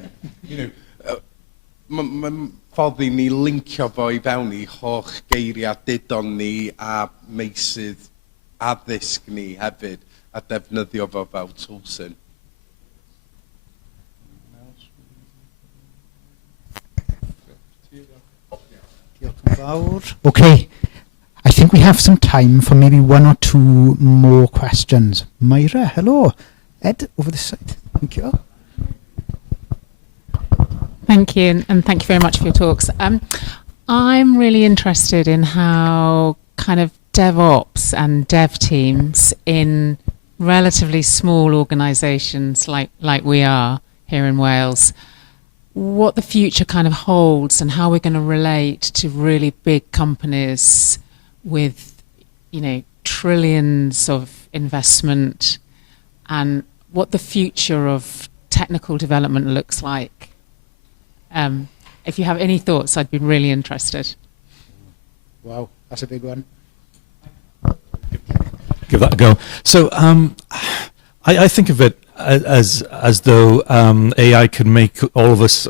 Mae'n ffordd I ni lincio fo I fewn I holl geiriau dydon ni a meysydd addysg ni hefyd a defnyddio fo fel toolsyn. Okay, I think we have some time for maybe one or two more questions. Myra, hello. Ed, over this side. Thank you. Thank you, and thank you very much for your talks. I'm really interested in how kind of DevOps and dev teams in relatively small organisations like we are here in Wales what the future kind of holds and how we're going to relate to really big companies with, trillions of investment, and what the future of technical development looks like. If you have any thoughts, I'd be really interested. Wow, that's a big one. Give that a go. So I think of it as though AI can make all of us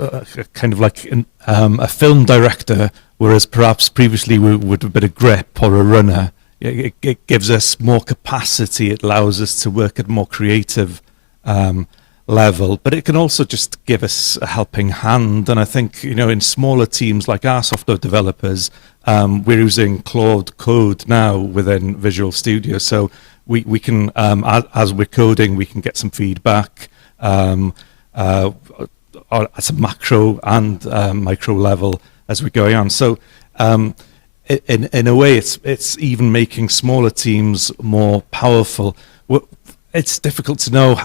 kind of like a film director, whereas perhaps previously we would have been a grep or a runner. It gives us more capacity. It allows us to work at a more creative level, but it can also just give us a helping hand. And I think, in smaller teams like our software developers, we're using Claude Code now within Visual Studio. So we can, as we're coding, we can get some feedback at a macro and micro level as we're going on. So in a way, it's even making smaller teams more powerful. It's difficult to know,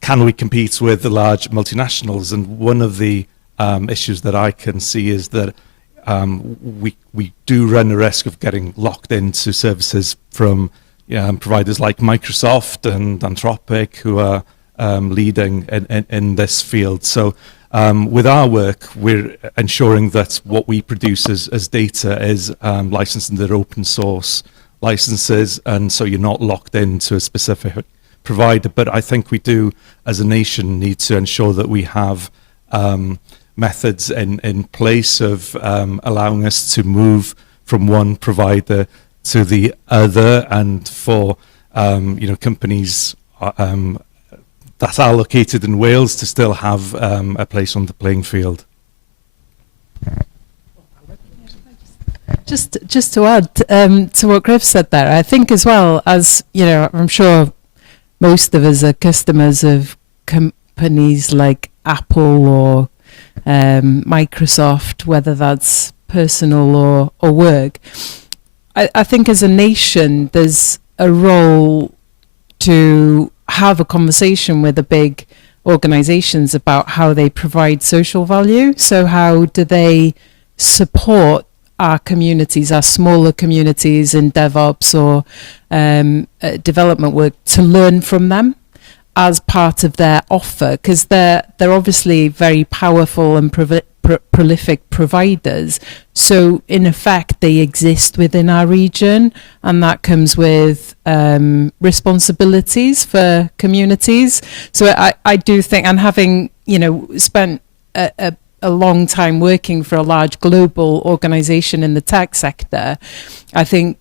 can we compete with the large multinationals? And one of the issues that I can see is that we do run the risk of getting locked into services from providers like Microsoft and Anthropic, who are leading in this field. So with our work, we're ensuring that what we produce as data is licensed under open source licenses, and so you're not locked into a specific provider. But I think we do, as a nation, need to ensure that we have methods in place of allowing us to move from one provider to the other, and for companies that are located in Wales to still have a place on the playing field. Just to add to what Griff said there, I think as well as, I'm sure most of us are customers of companies like Apple or Microsoft, whether that's personal or work. I think as a nation, there's a role to have a conversation with the big organizations about how they provide social value. So how do they support our communities, our smaller communities in DevOps or development work, to learn from them as part of their offer? Because they're obviously very powerful and prolific providers. So in effect, they exist within our region, and that comes with responsibilities for communities. So I do think, and having spent a long time working for a large global organization in the tech sector, I think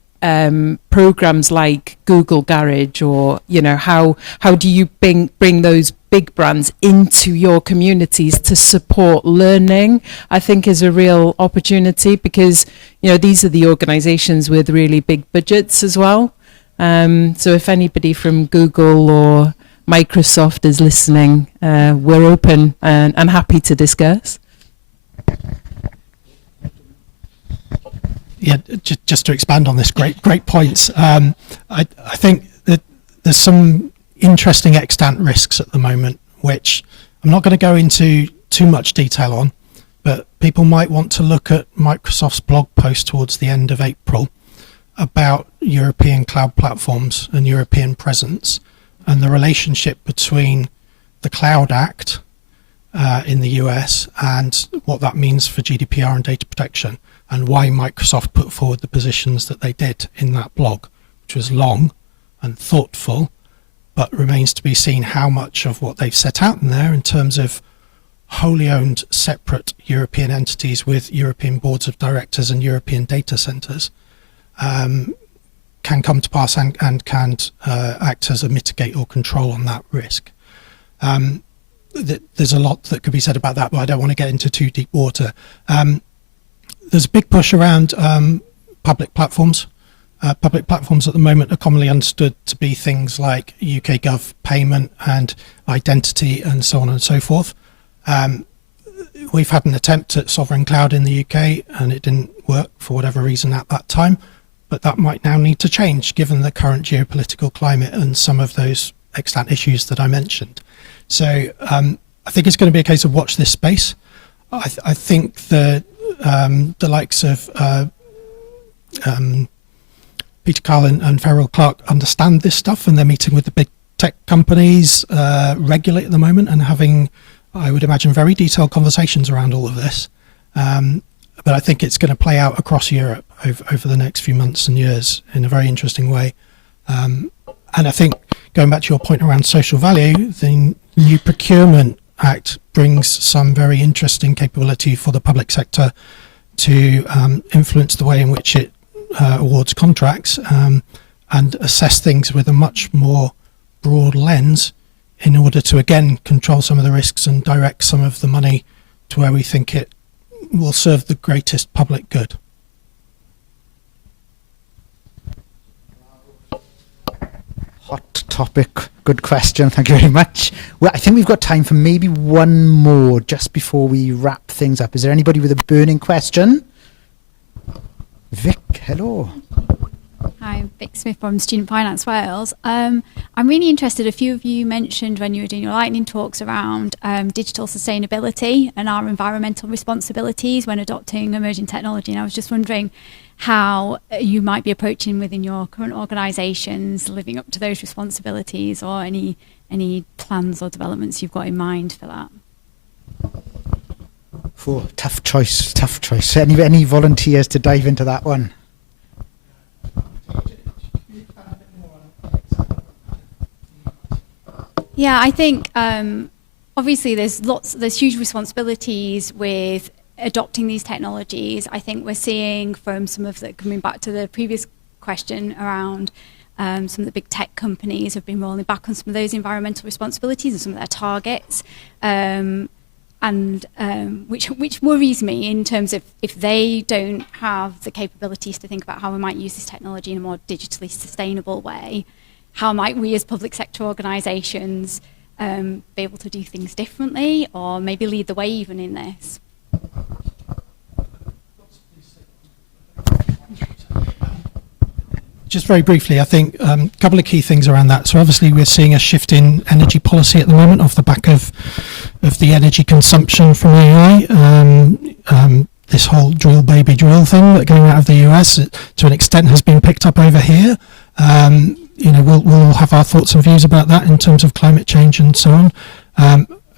programs like Google Garage, or how do you bring those big brands into your communities to support learning, I think is a real opportunity, because these are the organizations with really big budgets as well. So if anybody from Google or Microsoft is listening, we're open and happy to discuss. Yeah, just to expand on this, great points. I think that there's some interesting extant risks at the moment, which I'm not going to go into too much detail on, but people might want to look at Microsoft's blog post towards the end of April about European cloud platforms and European presence, and the relationship between the Cloud Act in the US and what that means for GDPR and data protection, and why Microsoft put forward the positions that they did in that blog, which was long and thoughtful, but remains to be seen how much of what they've set out in there in terms of wholly owned separate European entities with European boards of directors and European data centres can come to pass and can act as a mitigate or control on that risk. There's a lot that could be said about that, but I don't want to get into too deep water. There's a big push around public platforms. Public platforms at the moment are commonly understood to be things like UK Gov payment and identity and so on and so forth. We've had an attempt at sovereign cloud in the UK and it didn't work for whatever reason at that time, but that might now need to change given the current geopolitical climate and some of those extant issues that I mentioned. So I think it's going to be a case of watch this space. I think that the likes of Peter Carl and Farrell Clark understand this stuff, and they're meeting with the big tech companies regularly at the moment and having, I would imagine, very detailed conversations around all of this. But I think it's going to play out across Europe over the next few months and years in a very interesting way. And I think, going back to your point around social value, the new Procurement Act brings some very interesting capability for the public sector to influence the way in which it awards contracts and assess things with a much more broad lens in order to, again, control some of the risks and direct some of the money to where we think it will serve the greatest public good. Hot topic, good question, thank you very much. Well, I think we've got time for maybe one more just before we wrap things up. Is there anybody with a burning question? Vic, hello. Hi, I'm Vic Smith from Student Finance Wales. I'm really interested, a few of you mentioned when you were doing your lightning talks around digital sustainability and our environmental responsibilities when adopting emerging technology, and I was just wondering how you might be approaching within your current organisations living up to those responsibilities, or any plans or developments you've got in mind for that. Oh, tough choice. Any volunteers to dive into that one? Yeah, I think obviously there's huge responsibilities with adopting these technologies. I think we're seeing from some of the, coming back to the previous question around some of the big tech companies have been rolling back on some of those environmental responsibilities and some of their targets, which worries me in terms of if they don't have the capabilities to think about how we might use this technology in a more digitally sustainable way, how might we as public sector organisations be able to do things differently or maybe lead the way even in this? Just very briefly, I think a couple of key things around that. So obviously we're seeing a shift in energy policy at the moment off the back of the energy consumption from AI. This whole drill baby drill thing that came out of the US to an extent has been picked up over here. We'll all have our thoughts and views about that in terms of climate change and so on.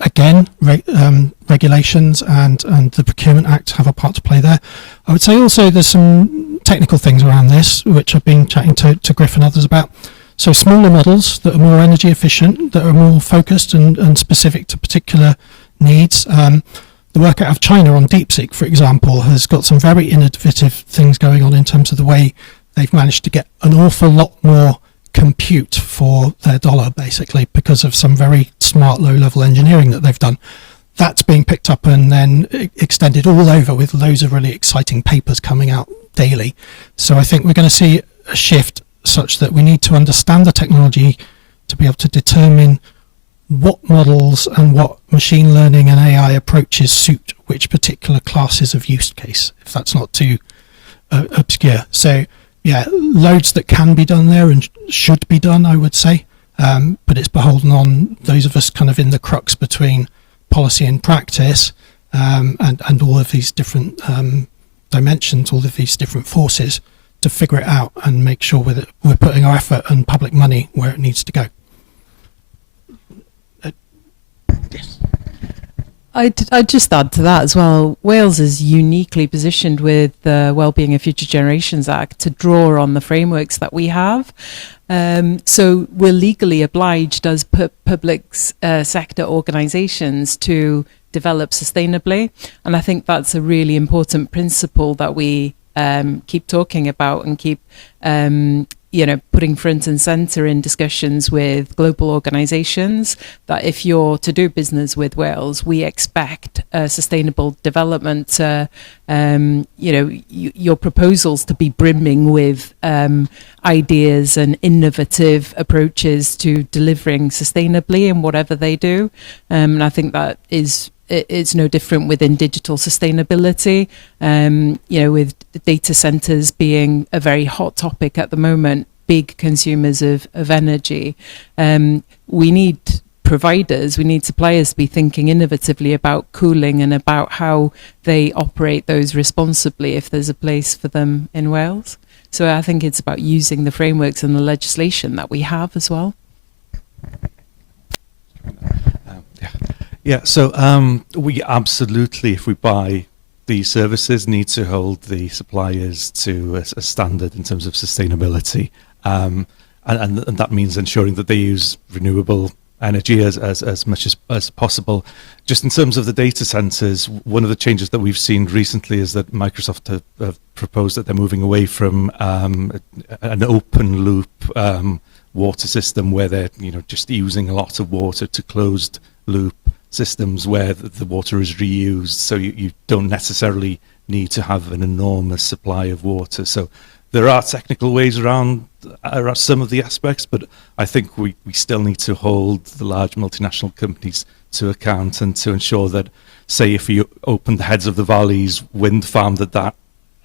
Again, regulations and the Procurement Act have a part to play there. I would say also there's some technical things around this, which I've been chatting to Griff and others about. So smaller models that are more energy efficient, that are more focused and specific to particular needs. The work out of China on DeepSeek, for example, has got some very innovative things going on in terms of the way they've managed to get an awful lot more compute for their dollar, basically, because of some very smart low-level engineering that they've done. That's being picked up and then extended all over with loads of really exciting papers coming out daily. So I think we're going to see a shift such that we need to understand the technology to be able to determine what models and what machine learning and AI approaches suit which particular classes of use case, if that's not too obscure. So yeah, loads that can be done there and should be done, I would say, but it's beholden on those of us kind of in the crux between policy and practice, and all of these different dimensions, all of these different forces, to figure it out and make sure we're putting our effort and public money where it needs to go. Yes. I'd just add to that as well. Wales is uniquely positioned with the Wellbeing of Future Generations Act to draw on the frameworks that we have. So we're legally obliged as public sector organisations to develop sustainably. And I think that's a really important principle that we keep talking about and keep putting front and centre in discussions with global organisations, that if you're to do business with Wales, we expect sustainable development, your proposals to be brimming with ideas and innovative approaches to delivering sustainably in whatever they do. And I think that it's no different within digital sustainability, with data centres being a very hot topic at the moment, big consumers of energy. We need providers, we need suppliers to be thinking innovatively about cooling and about how they operate those responsibly if there's a place for them in Wales. So I think it's about using the frameworks and the legislation that we have as well. Yeah, so we absolutely, if we buy these services, need to hold the suppliers to a standard in terms of sustainability. And that means ensuring that they use renewable energy as much as possible. Just in terms of the data centers, one of the changes that we've seen recently is that Microsoft have proposed that they're moving away from an open loop water system where they're just using a lot of water to closed loop systems where the water is reused, so you don't necessarily need to have an enormous supply of water. So there are technical ways around some of the aspects, but I think we still need to hold the large multinational companies to account and to ensure that, say, if you open the Heads of the Valleys wind farm, that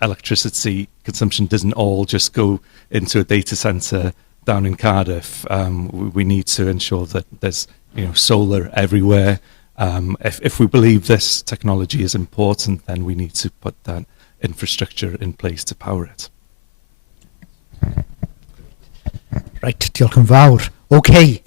electricity consumption doesn't all just go into a data centre down in Cardiff. We need to ensure that there's solar everywhere. If we believe this technology is important, then we need to put that infrastructure in place to power it. Right, diolch yn fawr. Okay,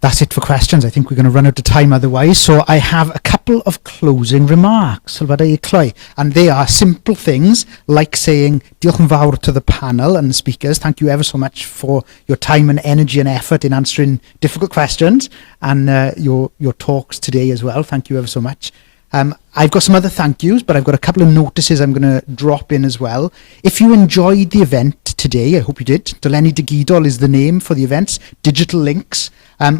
that's it for questions. I think we're going to run out of time otherwise. So I have a couple of closing remarks, and they are simple things like saying diolch yn fawr to the panel and the speakers. Thank you ever so much for your time and energy and effort in answering difficult questions, and your talks today as well. Thank you ever so much. I've got some other thank yous, but I've got a couple of notices I'm going to drop in as well. If you enjoyed the event today, I hope you did. Dolenni Digidol is the name for the events, digital links.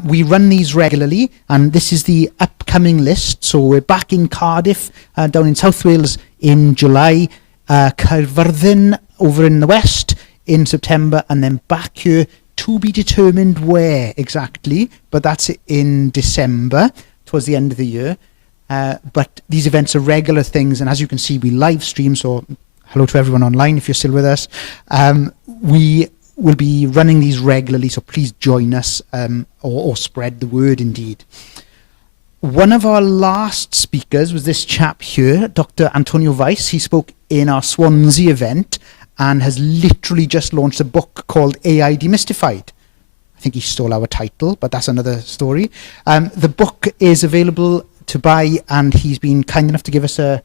We run these regularly, and this is the upcoming list. So we're back in Cardiff, down in South Wales in July, Caerfyrddin over in the west in September, and then back here to be determined where exactly, but that's in December, towards the end of the year. But these events are regular things, and as you can see, we live stream, so hello to everyone online if you're still with us. We will be running these regularly, so please join us or spread the word indeed. One of our last speakers was this chap here, Dr. Antonio Weiss. He spoke in our Swansea event and has literally just launched a book called AI Demystified. I think he stole our title, but that's another story. The book is available to buy, and he's been kind enough to give us a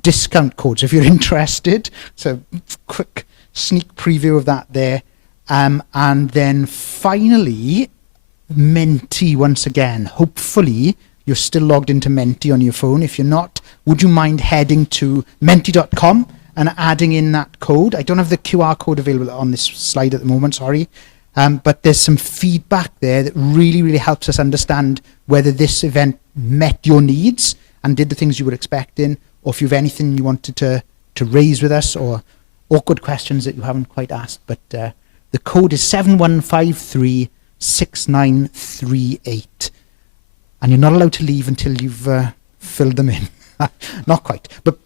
discount code. So if you're interested, so quick sneak preview of that there. And then finally, Menti once again. Hopefully you're still logged into Menti on your phone. If you're not, would you mind heading to menti.com and adding in that code? I don't have the QR code available on this slide at the moment, sorry. But there's some feedback there that really, really helps us understand whether this event met your needs and did the things you were expecting, or if you have anything you wanted to raise with us, or awkward questions that you haven't quite asked. But the code is 71536938. And you're not allowed to leave until you've filled them in. Not quite. But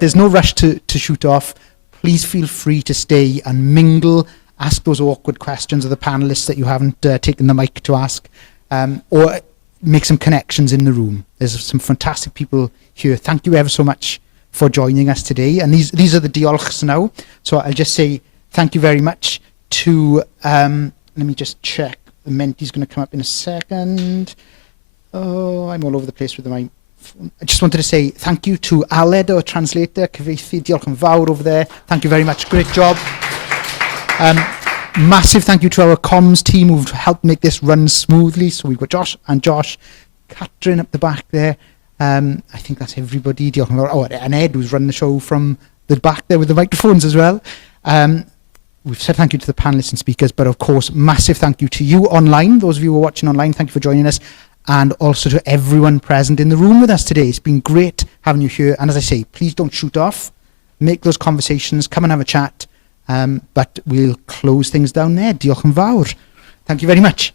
there's no rush to shoot off. Please feel free to stay and mingle. Ask those awkward questions of the panelists that you haven't taken the mic to ask, or make some connections in the room. There's some fantastic people here. Thank you ever so much for joining us today. And these are the diolchs now. So I'll just say thank you very much to, let me just check. The Menti's going to come up in a second. Oh, I'm all over the place with my phone. I just wanted to say thank you to Aled, our translator, cyfieithu, diolch yn fawr over there. Thank you very much. Great job. Massive thank you to our comms team who've helped make this run smoothly. So we've got Josh, Catherine up the back there. I think that's everybody. Oh, and Ed, who's run the show from the back there with the microphones as well. We've said thank you to the panelists and speakers, but of course, massive thank you to you online. Those of you who are watching online, thank you for joining us. And also to everyone present in the room with us today. It's been great having you here. And as I say, please don't shoot off. Make those conversations. Come and have a chat. But we'll close things down there. Diolch yn fawr. Thank you very much.